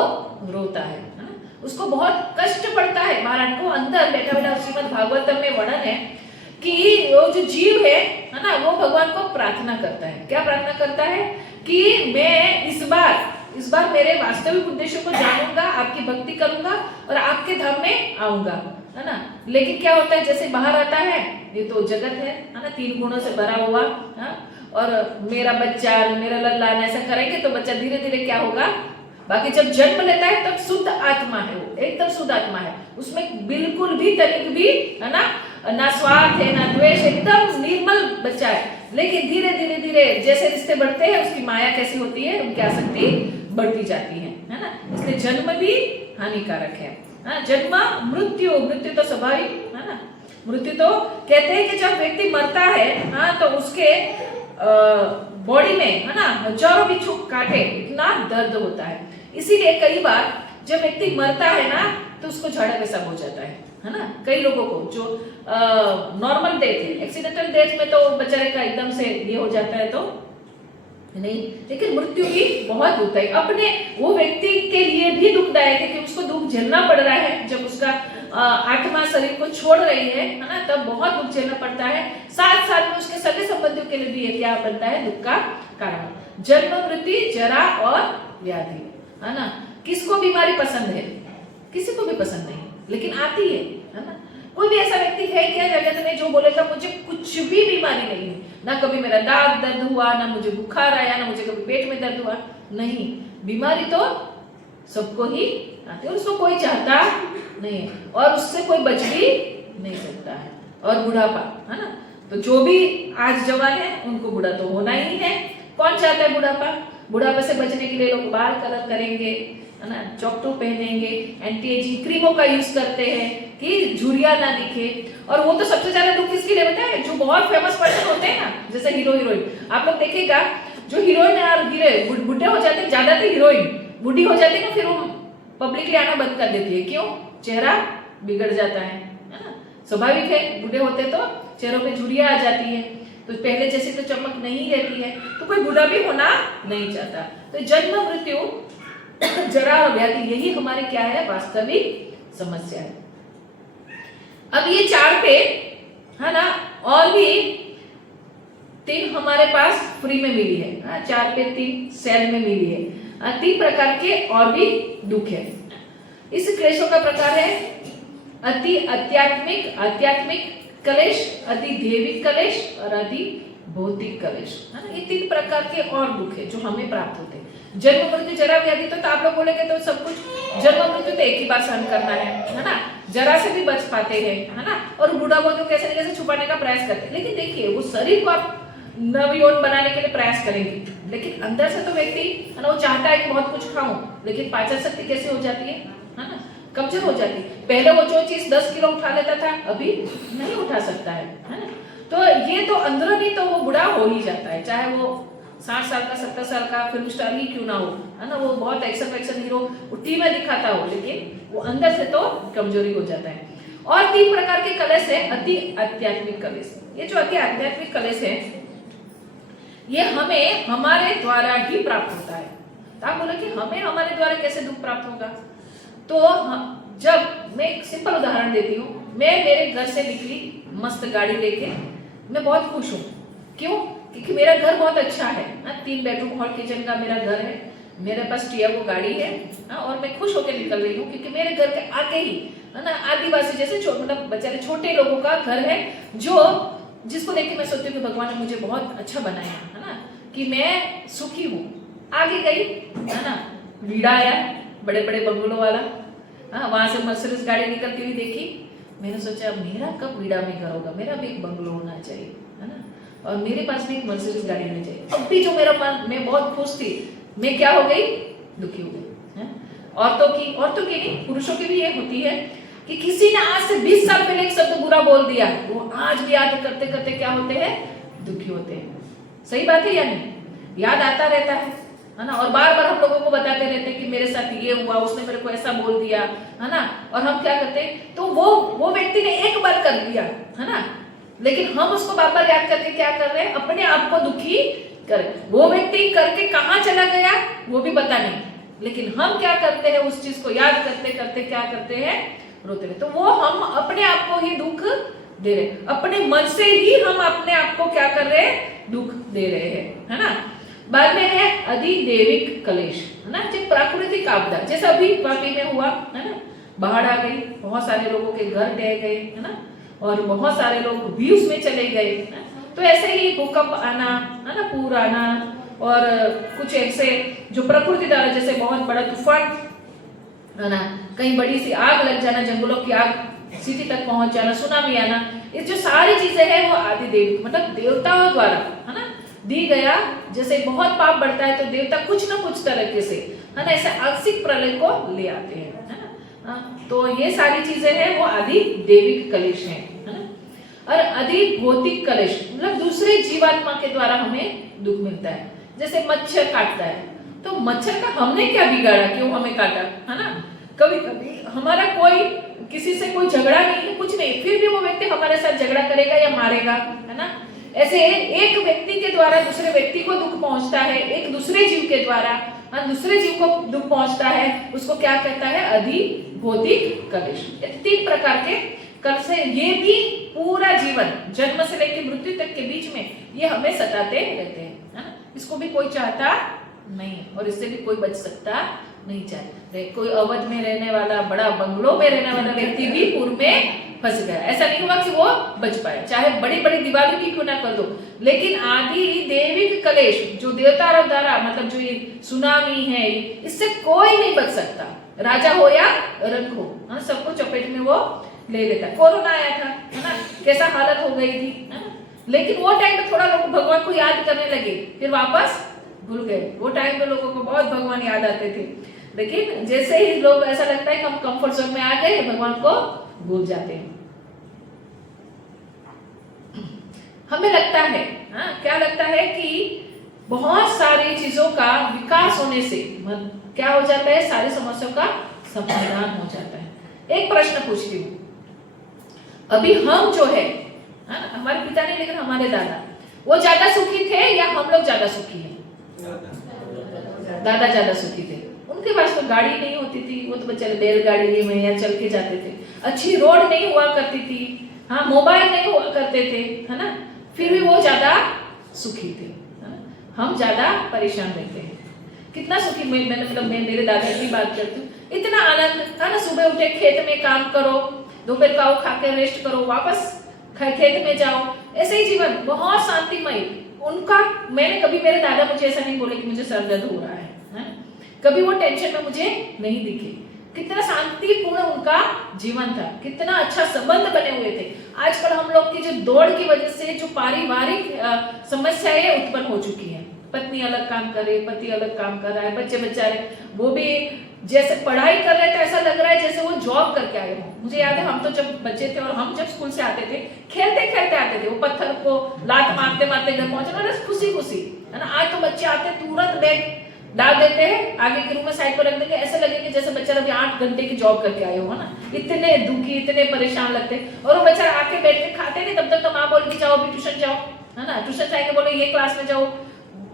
रोता है ना? उसको बहुत कष्ट पड़ता है। महाराज को अंदर बैठा बैठा श्रीमद् भागवतम में वर्णन है कि वो जो जीव है ना, वो भगवान को प्रार्थना करता है। क्या प्रार्थना करता है? कि मैं इस बार मेरे वास्तविक उद्देश्य को जानूंगा, आपकी भक्ति करूंगा और आपके धाम में आऊंगा। है ना। लेकिन क्या होता है, जैसे बाहर आता है ये तो जगत है ना, 3 गुणों से भरा हुआ, हाँ? और मेरा बच्चा, मेरा लल्ला, ऐसा करेंगे तो बच्चा धीरे धीरे क्या होगा, बाकी जब जन्म लेता है तब शुद्ध आत्मा है, वो एकदम शुद्ध आत्मा है, उसमें बिल्कुल भी तनिक भी, है ना स्वार्थ है ना द्वेष, एकदम निर्मल बच्चा है। लेकिन धीरे धीरे धीरे जैसे रिश्ते बढ़ते हैं उसकी माया कैसी होती है, उनकी आसक्ति बढ़ती जाती है ना। इसलिए जन्म भी हानिकारक है। जन्म मृत्यु, मृत्यु तो स्वाभाविक है ना। मृत्यु तो कहते हैं कि जब व्यक्ति मरता है, हाँ, तो उसके बॉडी में, है ना, हजारों बिच्छू काटे, इतना दर्द होता है। इसीलिए कई बार जब व्यक्ति मरता है ना तो उसको झाड़ा पेशाब हो जाता है ना। कई लोगों को जो नॉर्मल डेथ है, एक्सीडेंटल डेथ में तो बेचारे का एकदम से ये हो जाता है तो नहीं, लेकिन मृत्यु भी बहुत दुखदायक, अपने वो व्यक्ति के लिए भी दुखदायक है कि उसको दुख झेलना पड़ रहा है। जब उसका आत्मा शरीर को छोड़ रही है ना, तब बहुत दुख झेलना पड़ता है। साथ साथ में उसके सगे संबंधियों के लिए भी ये क्या बनता है, दुख का कारण। जन्म, मृत्यु, जरा और व्याधि, है ना। किसको बीमारी पसंद है, किसी को भी पसंद नहीं, लेकिन आती है ना। कोई भी ऐसा व्यक्ति है क्या जगत में जो बोलेगा मुझे कुछ भी बीमारी नहीं है, ना कभी मेरा दांत दर्द हुआ, ना मुझे बुखार आया, ना मुझे कभी पेट में दर्द हुआ, नहीं। बीमारी तो सबको ही आती है और उसको कोई चाहता नहीं है और उससे कोई बच भी नहीं सकता है। और बुढ़ापा, है ना, तो जो भी आज जवान है उनको बुढ़ा तो होना ही है। कौन चाहता है बुढ़ापा? बुढ़ापे से बचने के लिए लोग बाल कलर करेंगे, है ना, चॉकटो पहनेंगे, एंटी एजिंग क्रीमों का यूज करते हैं कि झुर्रियां ना दिखे। और वो तो सबसे ज्यादा दुख किसके लिए होता है, जो बहुत फेमस पर्सन होते हैं ना, जैसे हीरो हीरोइन। आप लोग देखिएगा जो हीरोइन और हीरो बुढ़े हो जाते हैं, ज्यादातर हीरोइन बूढ़ी हो जाती है ना, फिर वो पब्लिकली आना बंद कर देती है। क्यों? चेहरा बिगड़ जाता है ना। स्वाभाविक है, बूढ़े होते तो चेहरों पे झुर्रियां आ जाती है, तो पहले जैसे तो चमक नहीं रहती है, तो कोई बूढ़ा भी होना नहीं चाहता। तो जन्म, मृत्यु, जरा और व्याधि, यही हमारी क्या है, वास्तविक समस्या है। अब ये 4 पे, है ना, और भी 3 हमारे पास फ्री में मिली है, 4 पे 3 सेल में मिली है। 3 प्रकार के और भी दुख है। इस क्लेशों का प्रकार है अति आध्यात्मिक कलेश, अति दैविक कलेश और अति भौतिक कलेश, है ना। ये 3 प्रकार के और दुख है जो हमें प्राप्त होते हैं। जन्म, मृत्यु, जरा, व्याधि तो आप लोग बोलेंगे तो सब कुछ, जन्म मृत्यु तो एक ही बार सहन करना है ना, जरा से भी बच पाते हैं, है ना। और बुढ़ापा तो कैसे न कैसे छुपाने का प्रयास करते हैं, लेकिन देखिए वो शरीर को आप नवयौवन बनाने के लिए प्रयास करेंगे, लेकिन अंदर से तो व्यक्ति, है ना, वो चाहता है कि बहुत कुछ खाऊं, लेकिन पाचन शक्ति कैसे हो जाती है ना, कमजोर हो जाती है। पहले वो जो चीज 10 किलो उठा लेता था अभी नहीं उठा सकता है ना। तो ये तो अंदरूनी तो वो बुढ़ा हो ही जाता है, चाहे वो 60 साल का, 70 साल का फिल्म स्टार ही क्यों ना हो, है ना, वो बहुत एक्शन हीरो टीवी में दिखाता हो, लेकिन वो अंदर से तो कमजोरी हो जाता है। और 3 प्रकार के कलेश है अति आध्यात्मिक कलेश। ये जो अति आध्यात्मिक कलेश है ये हमें हमारे द्वारा ही प्राप्त होता है। तो आप बोले कि हमें हमारे द्वारा कैसे दुख प्राप्त होगा? तो जब मैं एक सिंपल उदाहरण देती हूँ, मैं मेरे घर से निकली मस्त गाड़ी लेके, मैं बहुत खुश हूँ। क्यों? क्योंकि मेरा घर बहुत अच्छा है ना, 3 बेडरूम हॉल किचन का मेरा घर है, मेरे पास टियागो गाड़ी है ना, और मैं खुश होकर निकल रही हूँ क्योंकि मेरे घर के आगे ही, है ना, आदिवासी जैसे मतलब बेचारे छोटे लोगों का घर है, जो जिसको देख के मैं सोचती हूँ कि भगवान ने मुझे बहुत अच्छा बनाया है ना, कि मैं सुखी हूँ। आगे गई, है ना, वीड़ा आया बड़े बड़े बंगलों वाला, हाँ, वहां से मर्सिडीज गाड़ी निकलती हुई देखी। मैंने सोचा मेरा कब वीड़ा में घर होगा, मेरा भी एक बंगलो होना चाहिए, है ना, और मेरे पास भी एक मर्सिडीज गाड़ी होनी चाहिए। अब भी जो मेरा मन, मैं बहुत खुश थी, मैं क्या हो गई, दुखी हो गई। औरतों की नहीं, पुरुषों की भी ये होती है कि किसी ने आज से 20 साल पहले एक शब्द बुरा बोल दिया, वो आज भी याद करते करते क्या होते हैं, दुखी होते हैं। सही बात है या नहीं? याद आता रहता है ना, और बार बार हम लोगों को बताते रहते हैं कि मेरे साथ ये हुआ, उसने मेरे को ऐसा बोल दिया, है ना, और हम क्या करते हैं, तो वो व्यक्ति ने एक बार कर दिया, है ना, लेकिन हम उसको बार बार याद करके क्या कर रहे हैं, अपने आप को दुखी कर। वो व्यक्ति करके कहाँ चला गया वो भी पता नहीं, लेकिन हम क्या करते हैं, उस चीज को याद करते करते क्या करते हैं, रोते रहे। तो वो हम अपने आप को ही दुख दे रहे, अपने मन से ही हम अपने आप को क्या कर रहे हैं, दुख दे रहे हैं, है ना। बाद में है अधिदैविक कलेश, है ना, जो प्राकृतिक आपदा, जैसे अभी वापी में हुआ, है ना, बाढ़ आ गई, बहुत सारे लोगों के घर ढह गए, है ना, और बहुत सारे लोग भी उसमें चले गए। तो ऐसे ही भूकंप आना, है ना, पूर आना, और कुछ ऐसे जो प्रकृति द्वारा, जैसे बहुत बड़ा तूफान आना, कहीं बड़ी सी आग लग जाना, जंगलों की आग सिटी तक पहुंच जाना, सुनामी आना, ये जो सारी चीजें हैं वो आदि देव मतलब देवताओं द्वारा, है ना, दी गया। जैसे बहुत पाप बढ़ता है तो देवता कुछ ना कुछ तरीके से, है ना, ऐसे आंशिक प्रलय को ले आते हैं, है ना। तो ये सारी चीजें हैं वो आदि देविक कलेश है ना। और आदि भौतिक कलेश मतलब दूसरे जीवात्मा के द्वारा हमें दुख मिलता है। जैसे मच्छर काटता है, तो मच्छर का हमने क्या बिगाड़ा, क्यों हमें काटा, है ना। कभी कभी हमारा कोई किसी से कोई झगड़ा नहीं है, कुछ नहीं, फिर भी वो व्यक्ति हमारे साथ झगड़ा करेगा या मारेगा, है ना। ऐसे एक व्यक्ति के द्वारा दूसरे व्यक्ति को दुख पहुंचता है, एक दूसरे जीव के द्वारा दूसरे जीव को दुख पहुंचता है, उसको क्या कहता है, आदि भौतिक कलेश। 3 प्रकार के कलेश है। ये भी पूरा जीवन जन्म से लेकर मृत्यु तक के बीच में ये हमें सताते रहते हैं, है ना। इसको भी कोई चाहता नहीं है और इससे भी कोई बच सकता नहीं चाहते। कोई अवध में रहने वाला, बड़ा बंगलों में रहने वाला व्यक्ति भी पूर्व में फंस गया, ऐसा नहीं हुआ कि वो बच पाए, चाहे बड़ी बड़ी दीवारों की क्यों ना कर दो। लेकिन आदि देविक कलेश जो देवताओं द्वारा मतलब जो ये सुनामी है, इससे कोई नहीं बच सकता, राजा हो या रंक हो, सबको चपेट में वो ले लेता। कोरोना आया था, है ना, कैसा हालत हो गई थी, है ना। लेकिन वो टाइम में थोड़ा लोग भगवान को याद करने लगे, फिर वापस भूल गए। वो टाइम में लोगों को बहुत भगवान याद आते थे, लेकिन जैसे ही लोग ऐसा लगता है कि हम कंफर्ट जोन में आ गए, भगवान को भूल जाते हैं। हमें लगता है, क्या लगता है कि बहुत सारी चीजों का विकास होने से क्या हो जाता है, सारी समस्याओं का समाधान हो जाता है। एक प्रश्न पूछती हूँ, अभी हम जो है, हमारे पिता नहीं लेकिन हमारे दादा, वो ज्यादा सुखी थे या हम लोग ज्यादा सुखी हैं? दादा ज्यादा सुखी थे। उनके पास तो गाड़ी नहीं होती थी, वो तो बेचारे बैलगाड़ी में या चल के जाते थे। अच्छी रोड नहीं हुआ करती थी, हाँ, मोबाइल नहीं हुआ करते थे, है ना, फिर भी वो ज्यादा सुखी थे, है ना? हम ज्यादा परेशान रहते हैं। कितना सुखी मैंने मतलब मैं मेरे दादा की बात करती हूँ, इतना आनंद, है ना, सुबह उठे खेत में काम करो, दोपहर का खा के रेस्ट करो, वापस खेत में जाओ, ऐसे ही जीवन बहुत शांतिमय उनका। मैंने कभी, मेरे दादा मुझे ऐसा नहीं बोले कि मुझे सर दर्द हो रहा है, कभी वो टेंशन में मुझे नहीं दिखे। कितना शांतिपूर्ण उनका जीवन था, कितना अच्छा संबंध बने हुए थे। आजकल हम लोग की जो दौड़ की वजह से जो पारिवारिक समस्याएं उत्पन्न हो चुकी हैं, पत्नी अलग काम कर रही है, पति अलग काम कर रहा है, बच्चे बेचारे वो भी जैसे पढ़ाई कर रहे थे, ऐसा लग रहा है जैसे वो जॉब करके आए हो। मुझे याद है, हम तो जब बच्चे थे और हम जब स्कूल से आते थे, खेलते खेलते आते थे, वो पत्थर को लात मारते मारते घर पहुंचे, खुशी खुशी, है ना। आज तो बच्चे आते तुरंत बैग डाल देते हैं, आगे के रूम में साइड पर रख देंगे, ऐसा लगेगा जैसे बच्चा अभी 8 घंटे की जॉब करके आए हो, है ना। इतने दुखी, इतने परेशान लगते, और वो बेचारा आके बैठ के खाते नहीं, तब तक तो माँ बोलती जाओ अभी ट्यूशन जाओ, है ना, ट्यूशन जाएंगे, बोले ये क्लास में जाओ।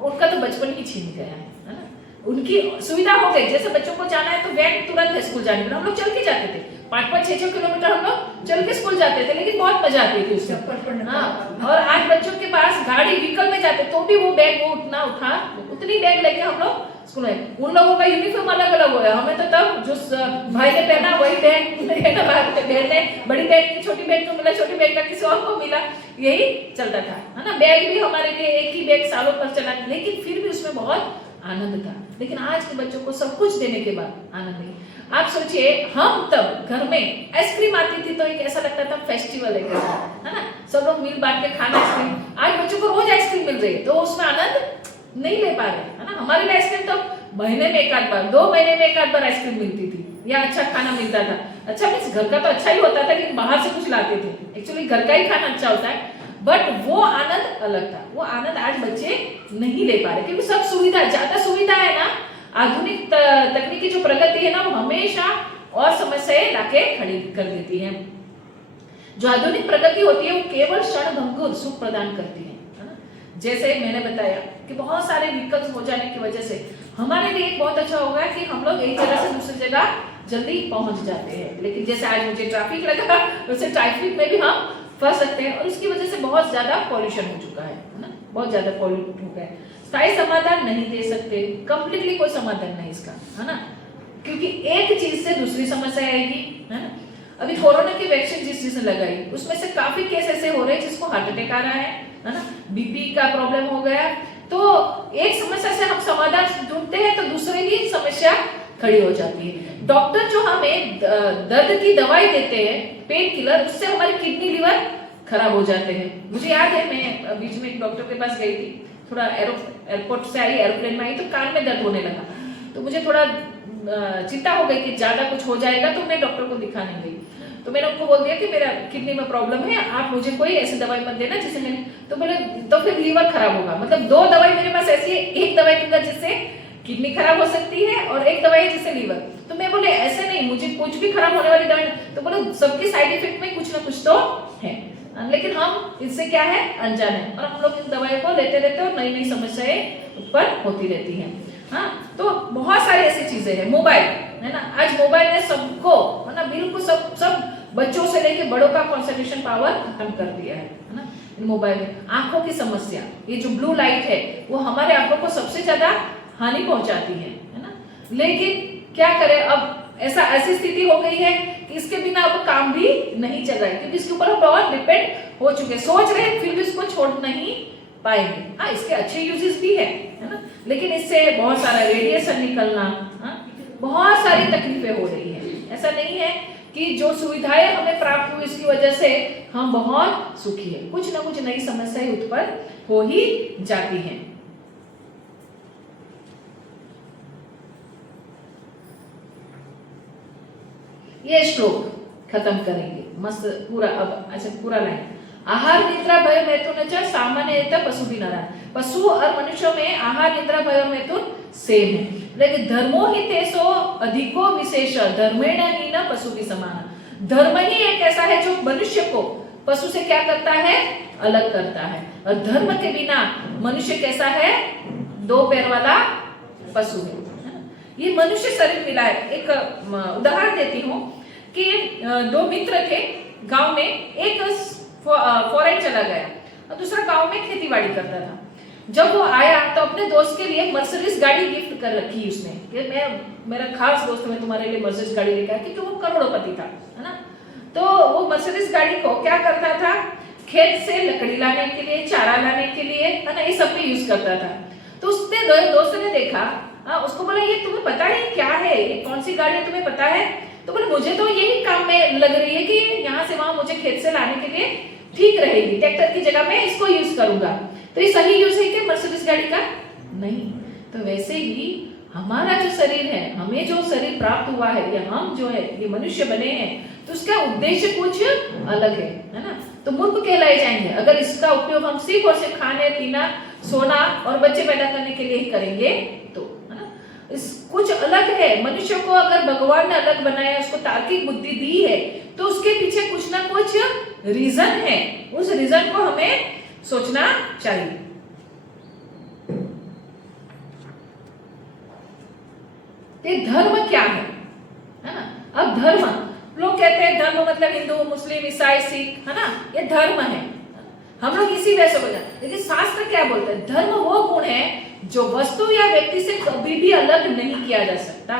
उनका तो बचपन ही छीन गया है ना। उनकी सुविधा हो गई, जैसे बच्चों को जाना है तो वैन तुरंत है स्कूल जाने में। हम लोग चल के जाते थे, 5-5, 6-6 किलोमीटर हम लोग चल के स्कूल जाते थे, लेकिन बहुत मजा आती थी उसमें। हाँ, और आज बच्चों के पास गाड़ी व्हीकल में जाते तो भी वो बैग वो उतनी बैग लेके हम लोग स्कूल में। उन लोगों का यूनिफॉर्म अलग अलग हो गया, हमें तो तब जो भाई ने पहना वही बैग बहन ने बड़ी बैग की छोटी बैग को मिला, छोटी बैग का किसी और को मिला, यही चलता था, है ना। बैग भी हमारे लिए एक ही बैग सालों पर चला, लेकिन फिर भी उसमें बहुत आनंद था। लेकिन आज के बच्चों को सब कुछ देने के बाद आनंद नहीं। आप सोचिए, हम तब घर में आइसक्रीम आती थी तो एक ऐसा लगता था फेस्टिवल है ना, सब लोग मिल बांट के खाना आइसक्रीम। आज बच्चों को रोज आइसक्रीम मिल रही है तो उसमें आनंद नहीं ले पा रहे, है ना। हमारे लिए आइसक्रीम तो महीने में 1 आध बार, 2 महीने में 1 आध बार आइसक्रीम मिलती थी, या अच्छा खाना मिलता था। अच्छा मीन्स घर का तो अच्छा ही होता था, लेकिन बाहर से कुछ लाते थे, एक्चुअली घर का ही खाना अच्छा होता है, बट वो आनंद अलग था। वो आनंद आज बच्चे नहीं ले पा रहे, क्योंकि सब सुविधा, ज्यादा सुविधा है ना, आधुनिक तकनीकी जो प्रगति है ना, वो हमेशा और समस्याएं लाके खड़ी कर देती है। जो आधुनिक प्रगति होती है वो केवल क्षणभंगुर सुख प्रदान करती है ना। जैसे मैंने बताया कि बहुत सारे व्हीकल्स हो जाने की वजह से हमारे लिए बहुत अच्छा होगा कि हम लोग एक जगह से दूसरी जगह जल्दी पहुंच जाते हैं। लेकिन जैसे आज मुझे ट्रैफिक लगा, वैसे ट्रैफिक में भी हम फंस सकते हैं, और उसकी वजह से बहुत ज्यादा पॉल्यूशन हो चुका है ना, बहुत ज्यादा पॉल्यूट हो गया है। स्थायी समाधान नहीं दे सकते, कंप्लीटली कोई समाधान नहीं इसका, है ना। क्योंकि एक चीज से दूसरी समस्या आएगी, है ना। अभी कोरोना की वैक्सीन जिस जिसने लगाई उसमें से काफी केस ऐसे हो रहे हैं जिसको हार्ट अटैक आ रहा है ना, बीपी का प्रॉब्लम हो गया। तो एक समस्या से हम समाधान ढूंढते हैं तो दूसरे की समस्या खड़ी हो जाती है। डॉक्टर जो हमें दर्द की दवाई देते हैं, पेन किलर, उससे हमारी किडनी लिवर खराब हो जाते हैं। मुझे याद है मैं बीच में एक डॉक्टर के पास गई थी, थोड़ा एयरपोर्ट से आई, एरोप्लेन में आई तो कान में दर्द होने लगा, तो मुझे थोड़ा चिंता हो गई कि ज्यादा कुछ हो जाएगा, तो मैं डॉक्टर को दिखाने गई। तो मैंने उनको बोल दिया कि मेरा किडनी में प्रॉब्लम है, आप मुझे कोई ऐसी दवाई मत देना जिससे मैंने, तो बोले तो फिर लीवर खराब होगा, मतलब 2 दवाई मेरे पास ऐसी है, एक दवाई दूंगा जिससे किडनी खराब हो सकती है और एक दवाई जिससे लीवर। तो मैं बोले ऐसे नहीं, मुझे कुछ भी खराब होने वाली दवाई, तो बोले सबके साइड इफेक्ट में कुछ ना कुछ तो है, लेकिन हम इससे क्या है अनजान है, और हम लोग इन दवाइयों को लेते रहते हैं और नई नई समस्याएं उत्पन्न होती रहती हैं। हाँ, तो बहुत सारी ऐसी चीजें हैं। मोबाइल है ना, आज मोबाइल ने सबको, है ना, बिल्कुल सब बच्चों से लेके बड़ों का कंसंट्रेशन पावर खत्म कर दिया है ना। मोबाइल में आंखों की समस्या, ये जो ब्लू लाइट है वो हमारे आंखों को सबसे ज्यादा हानि पहुंचाती है ना। लेकिन क्या करें, अब ऐसी स्थिति हो गई है कि इसके बिना अब काम भी नहीं चल रहा है, क्योंकि इसके ऊपर हम बहुत डिपेंड हो चुके, सोच रहे हैं फिर भी इसको छोड़ नहीं पाएंगे। हाँ, इसके अच्छे यूजेस भी है ना, लेकिन इससे बहुत सारा रेडिएशन निकलना, बहुत सारी तकलीफें हो रही है। ऐसा नहीं है कि जो सुविधाएं हमें प्राप्त हुई इसकी वजह से हम बहुत सुखी है, कुछ ना कुछ नई समस्याएं उत्पन्न हो ही जाती हैं। ये श्लोक खत्म करेंगे मस्त पूरा। अब अच्छा पूरा लाइन, आहार निद्रा भय मैथुन च सामान्यतः पशु भी नरा, पशु और मनुष्यों में आहार निद्रा भय और मैथुन सेम है, लेकिन धर्मो ही तेसो अधिको विशेष धर्मेण ही न पशु की समान। धर्म ही एक ऐसा है जो मनुष्य को पशु से क्या करता है, अलग करता है, और धर्म के बिना मनुष्य कैसा है, 2 पैर वाला पशु है। ये मनुष्य शरीर मिला है। एक उदाहरण देती हूँ कि 2 मित्र थे गांव में, एक फॉरेन चला गया और दूसरा गांव में खेतीबाड़ी करता था। जब वो आया तो अपने दोस्त के लिए मर्सिडीज गाड़ी गिफ्ट कर रखी उसने कि मैं, मेरा खास दोस्त, मैं तुम्हारे लिए मर्सिडीज गाड़ी लेकर आया, क्योंकि वो करोड़पति था, है ना। तो वो मर्सिडीज गाड़ी को क्या करता था, खेत से लकड़ी लाने के लिए, चारा लाने के लिए, है ना, ये सब में यूज करता था। तो उसने दोस्त ने देखा, उसको बोला ये तुम्हें पता है क्या है, ये कौन सी गाड़ी है तुम्हें पता है? तो बोले मुझे तो यही काम में लग रही है कि यहाँ से वहां मुझे खेत से लाने के लिए ठीक रहेगी, ट्रैक्टर की जगह मैं इसको यूज करूंगा। तो ये सही यूज है कि मर्सिडीज गाड़ी का? नहीं। तो वैसे ही हमारा जो शरीर है, हमें जो शरीर प्राप्त हुआ है, या हम जो है ये मनुष्य बने हैं, तो उसका उद्देश्य कुछ अलग है ना। तो मूर्ख कहलाए जाएंगे अगर इसका उपयोग हम सिर्फ और सिर्फ खाने पीना, सोना और बच्चे पैदा करने के लिए ही करेंगे तो, है ना। इस कुछ अलग है। मनुष्य को अगर भगवान ने अलग बनाया, उसको तार्किक बुद्धि दी है, तो उसके पीछे कुछ ना कुछ रीजन है। उस रीजन को हमें सोचना चाहिए। ये धर्म क्या है ना। अब धर्म, लोग कहते हैं धर्म मतलब हिंदू, मुस्लिम, ईसाई, सिख, है ना, ये धर्म है। हम लोग इसी वजह से बोलते हैं, लेकिन शास्त्र क्या बोलते हैं? धर्म वो गुण है जो वस्तु या व्यक्ति से कभी भी अलग नहीं किया जा सकता,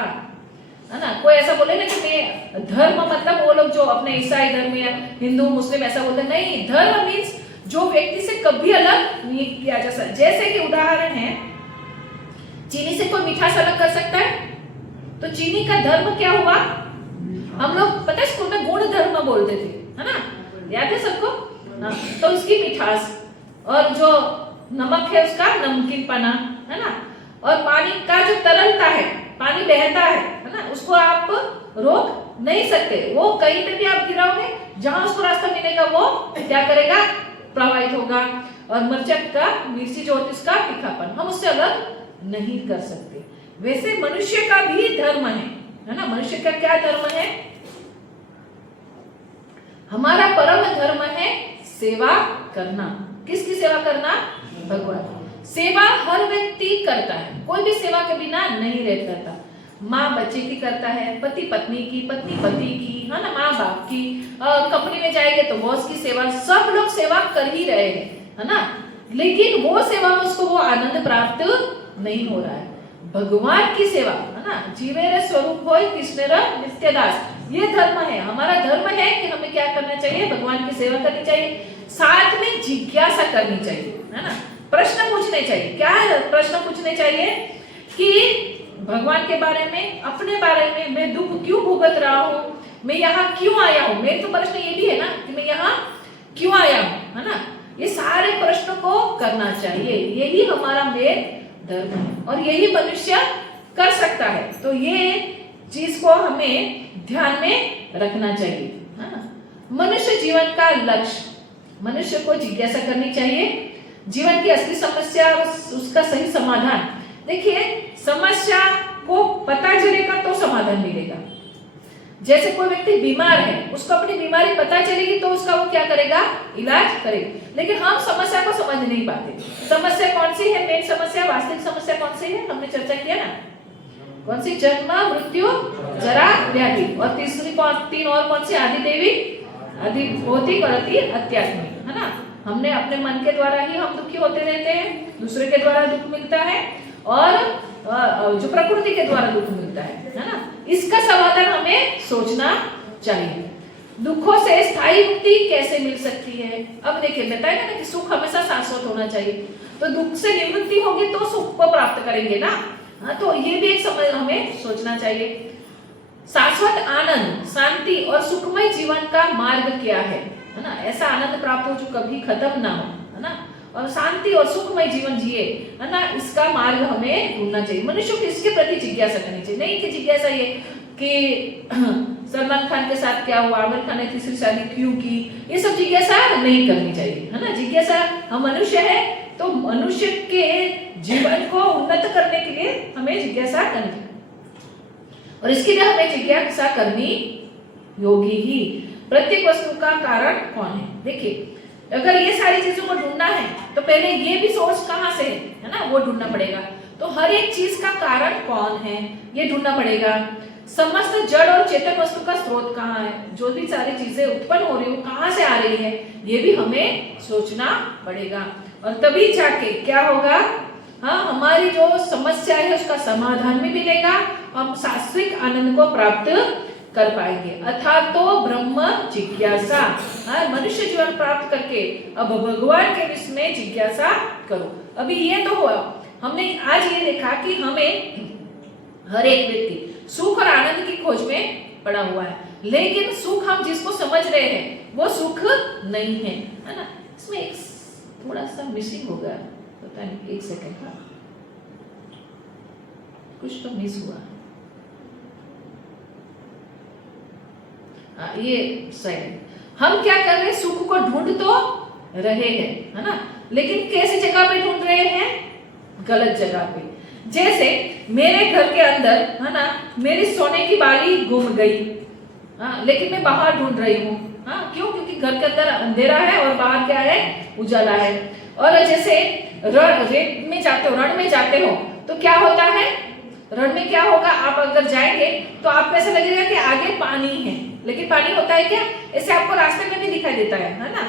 है ना। कोई ऐसा बोले ना कि मैं धर्म मतलब वो लोग जो अपने ईसाई धर्म या हिंदू मुस्लिम ऐसा बोलते हैं, नहीं। धर्म मीन्स जो व्यक्ति से कभी अलग नहीं किया जा सकता। जैसे कि उदाहरण है, चीनी से कोई मिठास अलग कर सकता है? तो चीनी का धर्म क्या हुआ? हम लोग पता है स्कूल में गुण धर्म बोलते थे, है ना, याद है सबको? तो उसकी मिठास, और जो नमक है उसका नमकीनपना, है ना, और पानी का जो तरलता है, पानी बहता है ना, उसको आप रोक नहीं सकते। वो कहीं पे भी आप गिराओगे, जहां उसको रास्ता मिलेगा वो क्या करेगा, प्रवाहित होगा। और मिर्ची जो होती है उसका तीखापन हम उससे अलग नहीं कर सकते। वैसे मनुष्य का भी धर्म है ना। मनुष्य का क्या धर्म है? हमारा परम धर्म है सेवा करना। किसकी सेवा करना? भगवान। सेवा हर व्यक्ति करता है, कोई भी सेवा के बिना नहीं रह सकता। माँ बच्चे की करता है, पति पत्नी की, पत्नी पति की, है ना, माँ बाप की, कंपनी में जाएंगे तो बॉस की सेवा, सब लोग सेवा कर ही रहे हैं, है ना। लेकिन वो सेवा में उसको वो आनंद प्राप्त नहीं हो रहा है। भगवान की सेवा, है ना, जीवे रे स्वरूप होय कृष्ण रा नित्य दास। ये धर्म है, हमारा धर्म है कि हमें क्या करना चाहिए, भगवान की सेवा करनी चाहिए, साथ में जिज्ञासा करनी चाहिए, है ना, प्रश्न पूछने चाहिए। क्या प्रश्न पूछने चाहिए कि भगवान के बारे में, अपने बारे में, मैं दुख क्यों भुगत रहा हूँ, मैं यहाँ क्यों आया हूँ। मेरे तो प्रश्न ये भी है ना कि मैं यहाँ क्यों आया हूँ, है ना, ये सारे प्रश्न को करना चाहिए। यही हमारा मेन धर्म है और यही मनुष्य कर सकता है। तो ये चीज को हमें ध्यान में रखना चाहिए, है ना। मनुष्य जीवन का लक्ष्य, मनुष्य को जिज्ञासा करनी चाहिए, जीवन की असली समस्या और उसका सही समाधान। देखिए, समस्या को पता चलेगा तो समाधान मिलेगा। जैसे कोई व्यक्ति बीमार है, उसको अपनी बीमारी पता चलेगी तो उसका वो क्या करेगा, इलाज करेगा। लेकिन हम समस्या को समझ नहीं पाते। समस्या कौन सी है, मेन समस्या, वास्तविक समस्या कौन सी है, हमने चर्चा किया ना, कौन सी, जन्म मृत्यु जरा व्याधि, और तीसरी तीन और कौन सी, आदि देवी, आदि भौतिक और अति आध्यात्मिक, है ना। हमने अपने मन के द्वारा ही हम दुखी होते रहते हैं, दूसरे के द्वारा दुख मिलता है, और जो प्रकृति के द्वारा दुख मिलता है ना। इसका समाधान हमें सोचना चाहिए। दुखों से स्थायी मुक्ति कैसे मिल सकती है। अब देखिए, बताया ना कि सुख हमेशा शाश्वत होना चाहिए, तो दुख से निवृत्ति होगी तो सुख को प्राप्त करेंगे ना। हाँ, तो ये भी एक समय हमें सोचना चाहिए। शाश्वत आनंद, शांति और सुखमय जीवन का मार्ग क्या है ना। ऐसा आनंद प्राप्त हो जो कभी खत्म ना हो, है ना, और शांति और सुखमय जीवन जिए, है ना, इसका मार्ग हमें ढूंढना चाहिए। मनुष्य को इसके प्रति जिज्ञासा करनी चाहिए, नहीं कि जिज्ञासा ये कि सलमान खान के साथ क्या हुआ, आमिर खान ने तीसरी शादी क्यों की, ये सब जिज्ञासा नहीं करनी चाहिए, है ना। जिज्ञासा, हम मनुष्य है तो मनुष्य के जीवन को उन्नत करने के लिए हमें जिज्ञासा करनी चाहिए, और इसके लिए हमें जिज्ञासा करनी होगी ही। प्रत्येक वस्तु का कारण कौन है। देखिए, अगर ये सारी चीजों को ढूंढना है तो पहले ये भी सोर्स कहाँ से है ना, वो ढूंढना पड़ेगा। तो हर एक चीज का कारण कौन है ये ढूंढना पड़ेगा। समस्त जड़ और चेतन वस्तु का स्रोत कहाँ है, जो भी सारी चीजें उत्पन्न हो रही है कहाँ से आ रही है, ये भी हमें सोचना पड़ेगा। और तभी जाके क्या होगा, हाँ, हमारी जो समस्या है उसका समाधान भी मिलेगा, हम शाश्वत आनंद को प्राप्त कर पाएंगे। अर्थात तो ब्रह्म जिज्ञासा, मनुष्य जीवन प्राप्त करके अब भगवान के विषय में जिज्ञासा करो। अभी ये तो हुआ, हमने आज ये देखा कि हमें हर एक व्यक्ति सुख और आनंद की खोज में पड़ा हुआ है, लेकिन सुख हम जिसको समझ रहे हैं वो सुख नहीं है ना। इसमें एक थोड़ा सा मिसिंग हो गया, पता नहीं, एक सेकंड का कुछ तो मिस हुआ। ये सही, हम क्या कर रहे हैं, सुख को ढूंढ तो रहे हैं, है ना, लेकिन कैसी जगह पे ढूंढ रहे हैं, गलत जगह पे। जैसे मेरे घर के अंदर, है ना, मेरी सोने की बाली गुम गई, लेकिन मैं बाहर ढूंढ रही हूँ, क्यों, क्योंकि घर के अंदर अंधेरा है और बाहर क्या है, उजाला है। और जैसे रण में जाते हो, रण में जाते हो तो क्या होता है, रण में क्या होगा, आप अगर जाएंगे तो आपको ऐसा लगेगा कि आगे पानी है, लेकिन पानी होता है क्या, ऐसे आपको रास्ते में भी दिखाई देता है ना।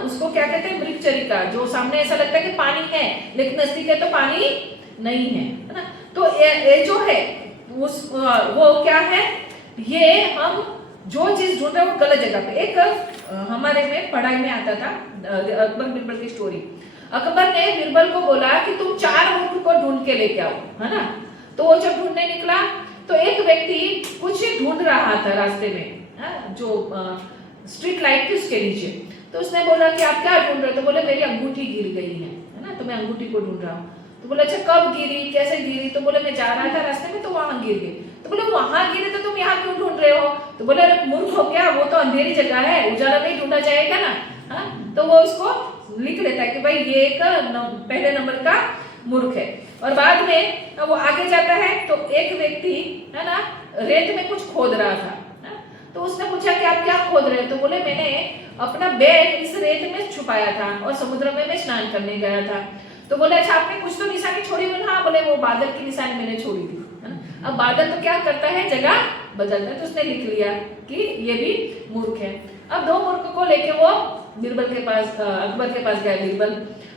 उसको क्या कहते हैं, मृगचरिका, जो सामने ऐसा लगता है कि पानी है लेकिन नजदीक है तो पानी नहीं है ना। तो ये जो है वो क्या है, ये हम जो चीज ढूंढ रहे हैं वो गलत जगह पे। एक हमारे में पढ़ाई में आता था अकबर बिरबल की स्टोरी। अकबर ने बिरबल को बोला कि तुम 4 मूर्ख को ढूंढ के लेके आओ, है ना। तो वो जब ढूंढने निकला तो एक व्यक्ति कुछ ढूंढ रहा था रास्ते में, जो स्ट्रीट लाइट थी उसके नीचे। तो उसने बोला कि आप क्या ढूंढ रहे हो, तो बोले मेरी अंगूठी गिर गई है ना, तो मैं अंगूठी को ढूंढ रहा हूँ। तो बोले अच्छा कब गिरी, कैसे गिरी, तो बोले मैं जा रहा था रास्ते में तो वहां गिर गई। तो बोले वहां गिरे तो तुम यहाँ क्यों ढूंढ रहे हो, तो बोले अरे मूर्ख हो क्या, वो तो अंधेरी जगह है, उजाला में ही ढूंढा जाएगा ना। तो वो उसको लिख लेता है कि भाई ये एक पहले नंबर का मूर्ख है। और बाद में वो आगे जाता है तो एक व्यक्ति, है ना, रेत में कुछ खोद रहा था। तो उसने पूछा कि आप क्या खोद रहे हो, तो बोले मैंने अपना बैग इस रेत में छुपाया था और समुद्र में मैं स्नान करने गया था। तो बोले अच्छा आपने कुछ तो निशानी छोड़ी हुई, हाँ, बोले वो बादल की निशानी मैंने छोड़ी थी। अब बादल तो क्या करता है, जगह बदलता है। तो उसने लिख लिया कि ये भी मूर्ख है। अब 2 मूर्ख को लेके वो बीरबल के पास, अकबर के पास गया बीरबल।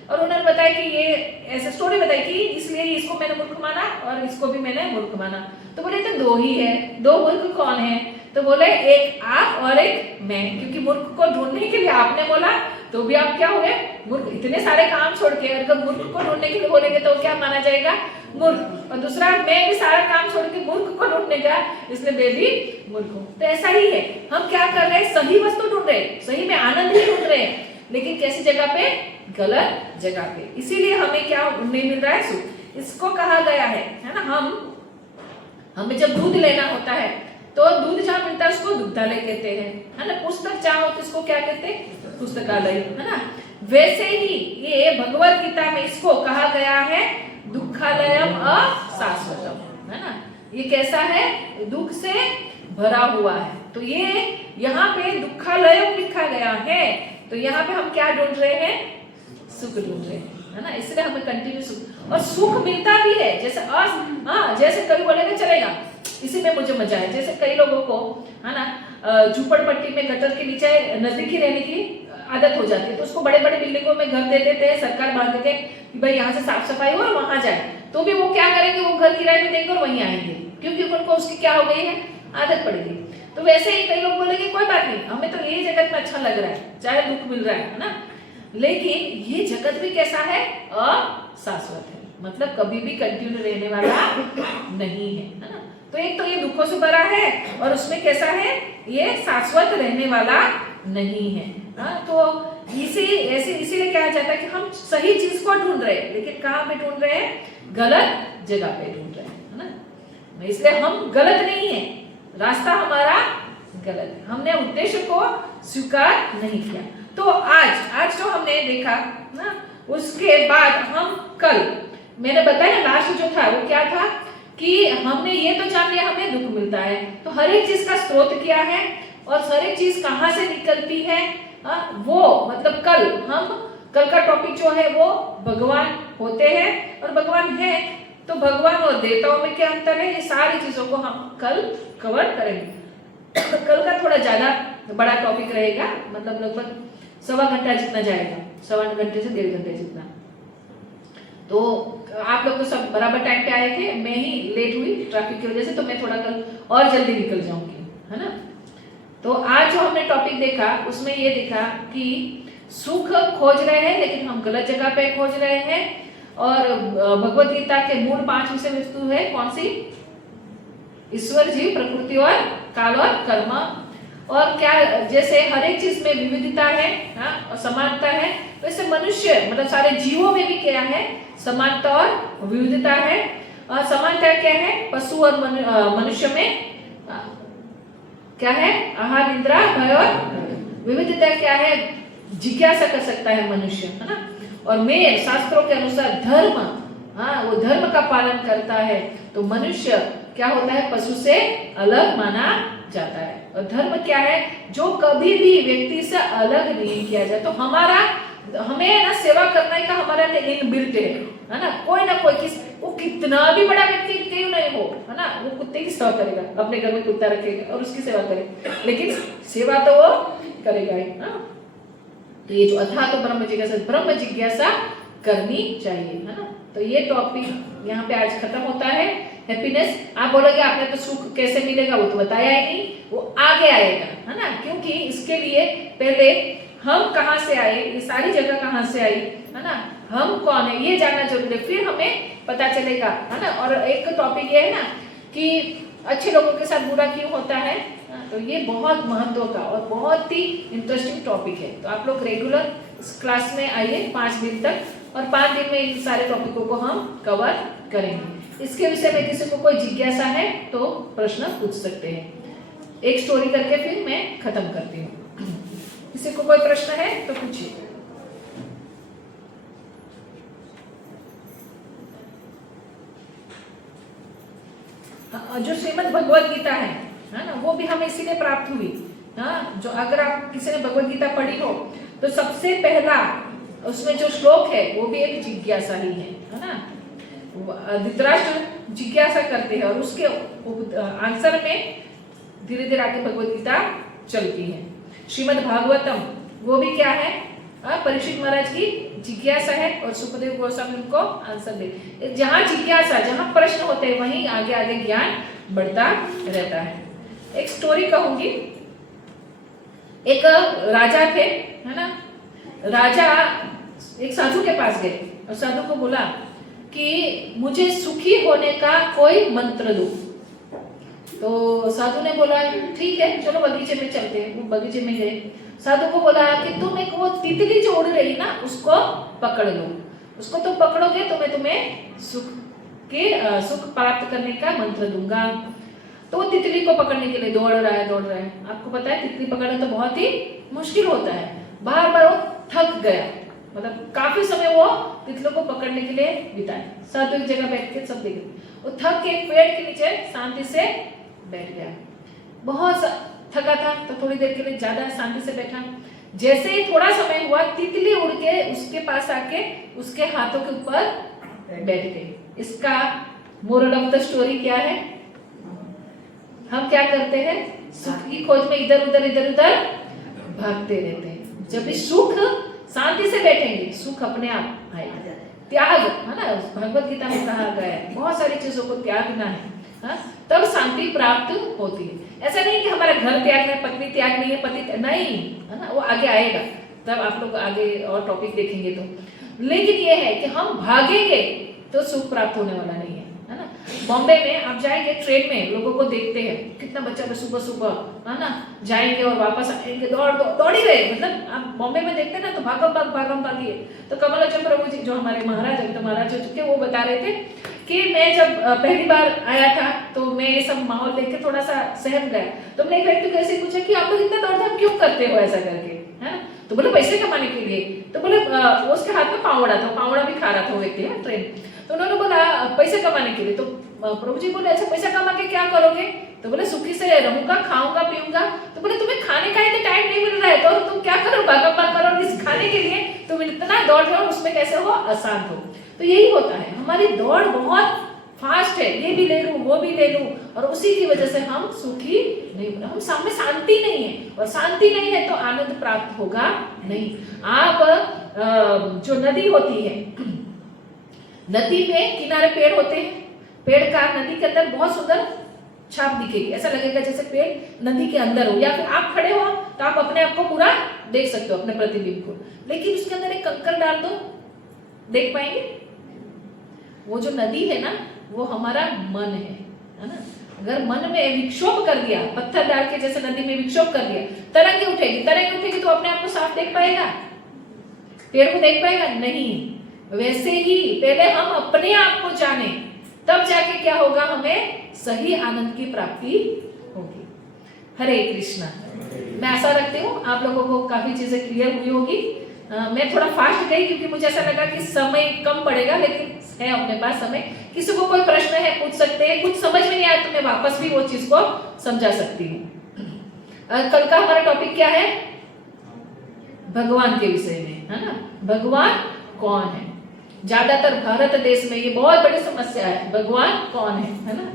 और उन्होंने बताया कि ये ऐसे स्टोरी बताई कि इसलिए इसको मैंने मूर्ख माना और इसको भी मैंने मूर्ख माना। तो बोले तो दो ही है, दो मूर्ख कौन है? तो बोले एक आप और एक मैं, क्योंकि मूर्ख को ढूंढने के लिए आपने बोला तो भी आप क्या हुए? मूर्ख। इतने सारे काम छोड़ के अगर मूर्ख को ढूंढने के लिए बोलेंगे तो क्या माना जाएगा? मूर्ख। और दूसरा मैं भी सारा काम छोड़ के मूर्ख को ढूंढने का, इसलिए मैं भी मूर्ख हूं। तो ऐसा ही है, हम क्या कर रहे हैं? सही वस्तु ढूंढ रहे हैं, सही में आनंद ही ढूंढ रहे हैं, लेकिन कैसी जगह पे? गलत जगह पे। इसीलिए हमें क्या नहीं मिल रहा है? सुख। इसको कहा गया है ना, हमें जब दूध लेना होता है तो दूध जहाँ मिलता है उसको दुग्धालय कहते हैं, है ना। पुस्तक चाहो तो इसको क्या कहते हैं? पुस्तकालय, है ना। वैसे ही ये भगवत गीता में इसको कहा गया है दुखालयम अशाश्वतम, है ना। ये कैसा है? दुख से भरा हुआ है। तो ये यहाँ पे दुखालयम लिखा गया है, तो यहाँ पे हम क्या ढूंढ रहे हैं? सुख ढूंढ रहे हैं, है ना। इसलिए हमें कंटिन्यू सुख, और सुख मिलता भी है। जैसे कभी बोलेंगे चलेगा इसी में मुझे मजा है, जैसे कई लोगों को, है ना, झूपड़पट्टी में गटर के नीचे नजदीक ही रहने की आदत हो जाती है, तो उसको बड़े बड़े बिल्डिंगों में घर दे देते हैं, सरकार बांध देते हैं कि भाई यहाँ से साफ सफाई हो और वहां जाए, तो भी वो क्या करेंगे? वो घर किराए में देंगे और वहीं आएंगे, क्योंकि उनको उसकी क्या हो गई है? आदत पड़ गई। तो वैसे ही कई लोग बोलेंगे कोई बात नहीं, हमें तो यही जगत में अच्छा लग रहा है, चाहे दुख मिल रहा है ना, लेकिन ये जगत भी कैसा है? अशाश्वत है, मतलब कभी भी कंटिन्यू रहने वाला नहीं है ना। तो एक तो ये दुखों से भरा है, और उसमें कैसा है? ये शाश्वत रहने वाला नहीं है। तो इसीलिए कहा जाता है कि हम सही चीज को ढूंढ रहे हैं, लेकिन कहाँ पे ढूंढ रहे हैं? गलत जगह पे ढूंढ रहे हैं, है ना। इसलिए हम गलत नहीं है, रास्ता हमारा गलत है, हमने उद्देश्य को स्वीकार नहीं किया। तो आज जो हमने देखा ना, उसके बाद हम कल, मैंने बताया लास्ट जो था वो क्या था कि हमने ये तो जान लिया हमें दुख मिलता है, तो हर एक चीज का स्रोत क्या है और हर एक चीज कहाँ से निकलती है, वो मतलब कल का टॉपिक जो है वो भगवान होते हैं और भगवान है, तो भगवान और देवताओं में क्या अंतर है, ये सारी चीजों को हम कल कवर करेंगे। कल का थोड़ा ज्यादा बड़ा टॉपिक रहेगा, मतलब लगभग 1.25 घंटा जितना जाएगा, 1.25 घंटे से 1.5 घंटे जितना। तो आप लोग तो सब बराबर टाइम पे आए थे, मैं ही लेट हुई ट्रैफिक की वजह से, तो मैं थोड़ा कल और जल्दी निकल जाऊंगी, है ना। तो आज जो हमने टॉपिक देखा उसमें ये देखा कि सुख खोज रहे हैं लेकिन हम गलत जगह पे खोज रहे हैं, और भगवत गीता के मूल 5 विषय वस्तु है कौन सी? ईश्वर, जीव, प्रकृति और काल और कर्म। और क्या, जैसे हर एक चीज में विविधता है और समानता है, वैसे मनुष्य मतलब सारे जीवों में भी क्या है? समानता और विविधता है। समानता क्या है? पशु और मनुष्य में क्या है? आहार, निद्रा, भय। और विविधता क्या है? जिज्ञासा कर सकता है मनुष्य, है ना। और मेर शास्त्रों के अनुसार धर्म, वो धर्म का पालन करता है, तो मनुष्य क्या होता है? पशु से अलग माना जाता है। और धर्म क्या है? जो कभी भी व्यक्ति से अलग नहीं किया जाए। तो हमें ना सेवा करने का हमारा इनबिल्ट है ना। कोई ना कोई वो कितना भी बड़ा व्यक्ति क्यों नहीं हो, है ना, वो कुत्ते की सेवा करेगा, अपने घर में कुत्ता रखेगा और उसकी सेवा करेगा, लेकिन सेवा तो वो करेगा ही ना। तो ये जो अथाह तो ब्रह्म जिज्ञासा करनी चाहिए, है ना। तो ये टॉपिक यहाँ पे आज खत्म होता है। हैप्पीनेस, आप बोलोगे आपने तो सुख कैसे मिलेगा, वो तो बताया ही नहीं, वो आगे आएगा, है ना। क्योंकि इसके लिए पहले हम कहाँ से आए, ये सारी जगह कहाँ से आई, है ना, हम कौन है, ये जानना जरूरी है, फिर हमें पता चलेगा, है ना। और एक टॉपिक ये है ना कि अच्छे लोगों के साथ बुरा क्यों होता है, तो ये बहुत महत्व का और बहुत ही इंटरेस्टिंग टॉपिक है। तो आप लोग रेगुलर इस क्लास में आइए 5 दिन तक, और 5 दिन में इन सारे टॉपिकों को हम कवर करेंगे। इसके विषय में किसी को कोई जिज्ञासा है तो प्रश्न पूछ सकते हैं। एक स्टोरी करके फिर मैं खत्म करती हूँ। किसी को कोई प्रश्न है तो पूछिए। जो श्रीमद् भगवत गीता है ना, वो भी हमें इसीलिए प्राप्त हुई। जो अगर आप किसी ने भगवत गीता पढ़ी हो तो सबसे पहला उसमें जो श्लोक है वो भी एक जिज्ञासा ही है ना। धृतराष्ट्र जिज्ञासा करते हैं और उसके आंसर में धीरे धीरे आगे भगवत गीता चलती है। श्रीमद् भागवतम वो भी क्या है, परीक्षित महाराज की जिज्ञासा है और सुखदेव गोस्वामी उनको आंसर दे। जहाँ जिज्ञासा, जहाँ प्रश्न होते हैं वहीं आगे आगे ज्ञान बढ़ता रहता है। एक स्टोरी कहूंगी। एक राजा थे, है ना। राजा एक साधु के पास गए और साधु को बोला कि मुझे सुखी होने का कोई मंत्र दो। तो साधु ने बोला ठीक है, चलो बगीचे में चलते हैं। वो बगीचे में गए। साधु को बोला कि तुम एक वो तितली जो उड़ रही ना उसको पकड़ लो, उसको तुम पकड़ोगे तो मैं तुम्हें सुख प्राप्त करने का मंत्र दूंगा। तो वो तितली को पकड़ने के लिए दौड़ रहा है। आपको पता है तितली पकड़ना तो बहुत ही मुश्किल होता है। बार बार वो थक गया, मतलब काफी समय वो तितलियों को पकड़ने के लिए बिताया। साधु एक जगह बैठ के सब देख रहे। वो थक के एक पेड़ के नीचे शांति से बैठ गया। बहुत थका था तो थोड़ी देर के लिए ज्यादा शांति से बैठा। जैसे ही थोड़ा समय हुआ तितली उड़ के उसके पास आके उसके हाथों के ऊपर बैठ गई। इसका मोरल ऑफ द स्टोरी क्या है? हम क्या करते हैं? सुख की खोज में इधर उधर भागते रहते हैं। जब भी सुख शांति से बैठेंगे सुख अपने आप आएगा। त्याग, है ना, भगवत गीता में कहा गया है बहुत सारी चीजों को त्यागना है, हाँ? तब शांति प्राप्त होती है। ऐसा नहीं कि हमारा घर त्यागना है, पत्नी त्यागनी है, पति नहीं, है ना, वो आगे आएगा तब आप लोग आगे और टॉपिक देखेंगे तो। लेकिन ये है कि हम भागेंगे तो सुख प्राप्त होने वाला नहीं है ना। बॉम्बे में आप जाएंगे ट्रेन में लोगों को देखते हैं कितना बच्चा सुबह सुबह, है ना, जाएंगे और वापस आएंगे दौड़ ही रहे। मतलब आप बॉम्बे में देखते हैं ना तो भागम भागी है। तो कमलोचन प्रभु जी जो हमारे महाराज अभी तो महाराज हो चुके, वो बता रहे थे कि मैं जब पहली बार आया था तो मैं ये सब माहौल देख के थोड़ा सा सहम गया। तो मैंने एक व्यक्ति को ऐसे पूछा कि आप लोग इतना दौड़ क्यों करते हो ऐसा करके, है? तो बोले पैसे कमाने के लिए। तो बोले उसके हाथ में पावड़ा था, पावड़ा भी खा रहा था वो व्यक्ति, है ट्रेन। तो उन्होंने बोला पैसे कमाने के लिए। तो प्रभु जी बोले अच्छा पैसा कमा के क्या करोगे? तो बोले सुखी से रहूंगा, खाऊंगा पीऊंगा। तो बोले तुम्हें खाने का इतना टाइम नहीं मिल रहा है तो तुम क्या करो, भागम करो इस खाने के लिए तुम इतना दौड़ रहे हो, उसमें कैसे हो आसान हो। तो यही होता है, हमारी दौड़ बहुत फास्ट है, ये भी ले लूं वो भी ले लूं और उसी की वजह से हम सुखी नहीं, हम सामने शांति नहीं है और शांति नहीं है तो आनंद प्राप्त होगा नहीं। आप जो नदी होती है, नदी में किनारे पेड़ होते हैं, पेड़ का नदी के अंदर बहुत सुंदर छाप दिखेगी, ऐसा लगेगा जैसे पेड़ नदी के अंदर हो, या फिर आप खड़े हो तो आप अपने आप को पूरा देख सकते हो अपने प्रतिबिंब को। लेकिन उसके अंदर एक कंकर डाल दो, देख पाएंगे? वो जो नदी है ना वो हमारा मन है ना। अगर मन में विक्षोभ कर दिया, पत्थर डाल के जैसे नदी में विक्षोभ कर दिया, तरंगे उठेगी तो अपने आप को साफ देख पाएगा? पेड़ को देख पाएगा? नहीं। वैसे ही पहले हम अपने आप को जाने तब जाके क्या होगा, हमें सही आनंद की प्राप्ति होगी। हरे कृष्णा। मैं आशा रखती हूँ आप लोगों को काफी चीजें क्लियर हुई होगी। मैं थोड़ा फास्ट गई क्योंकि मुझे ऐसा लगा कि समय कम पड़ेगा, लेकिन है अपने पास समय। किसी को कोई प्रश्न है पूछ सकते हैं, कुछ समझ में नहीं आया तो मैं वापस भी वो चीज को समझा सकती हूँ। कल का हमारा टॉपिक क्या है? भगवान के विषय में, है ना। भगवान कौन है? ज्यादातर भारत देश में ये बहुत बड़ी समस्या है, भगवान कौन है ना।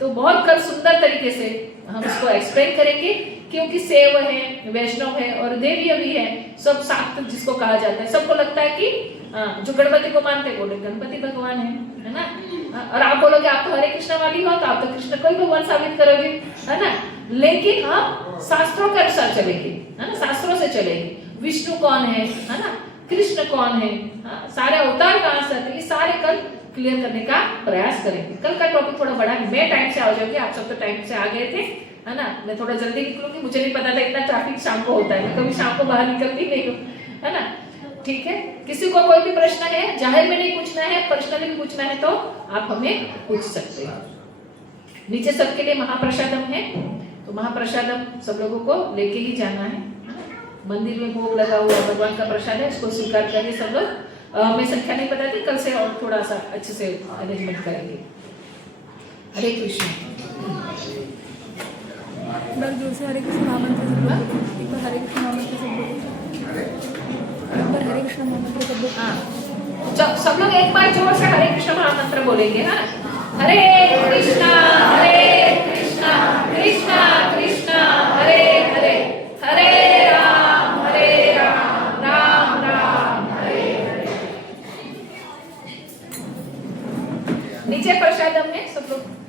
तो बहुत कल सुंदर तरीके से हम इसको एक्सप्लेन करेंगे, क्योंकि शैव है, वैष्णव है और देवीय भी है, सब शाक्त जिसको कहा जाता है। सबको लगता है कि जो गणपति को मानते हैं बोले गणपति भगवान है ना। और आप बोलोगे आप तो हरे कृष्ण वाली हो तो आप तो कृष्ण को ही भगवान साबित करोगे, है ना। लेकिन हम शास्त्रों के अनुसार चलेंगे, है ना, शास्त्रों से चलेंगे। विष्णु कौन है ना, कृष्ण कौन है, सारे अवतार कहाँ से आते, ये सारे कल क्लियर करने का प्रयास करेंगे। कल का टॉपिक थोड़ा बड़ा है, मैं टाइम से आ जाऊंगी, आप सब तो टाइम से आ गए थे, है ना। मैं थोड़ा जल्दी निकलूंगी, मुझे नहीं पता था इतना ट्रैफिक शाम को होता है, मैं कभी शाम को बाहर निकलती नहीं हूँ, है ना। ठीक है, किसी को कोई भी प्रश्न है, जाहिर में नहीं पूछना है, पर्सनली भी पूछना है तो आप हमें पूछ सकते हैं। नीचे सबके लिए महाप्रसादम है, तो महाप्रसादम सब लोगों को लेके ही जाना है। मंदिर में भोग लगा हुआ भगवान का प्रसाद है, इसको स्वीकार करिए सब लोग। मैं संख्या नहीं बताती, कल से और थोड़ा सा अच्छे से अरेंजमेंट करेंगे। हरे कृष्ण। जोर से हरे कृष्ण महामंत्र सब लोग, एक बार हरे कृष्ण महामंत्र सब लोग, एक बार हरे कृष्ण महामंत्र सब लोग। हाँ, सब लोग एक बार जोर से हरे कृष्ण महामंत्र बोलेंगे, है ना। हरे कृष्णा कृष्णा कृष्णा हरे हरे, हरे राम राम नीचे प्रसादम में सब लोग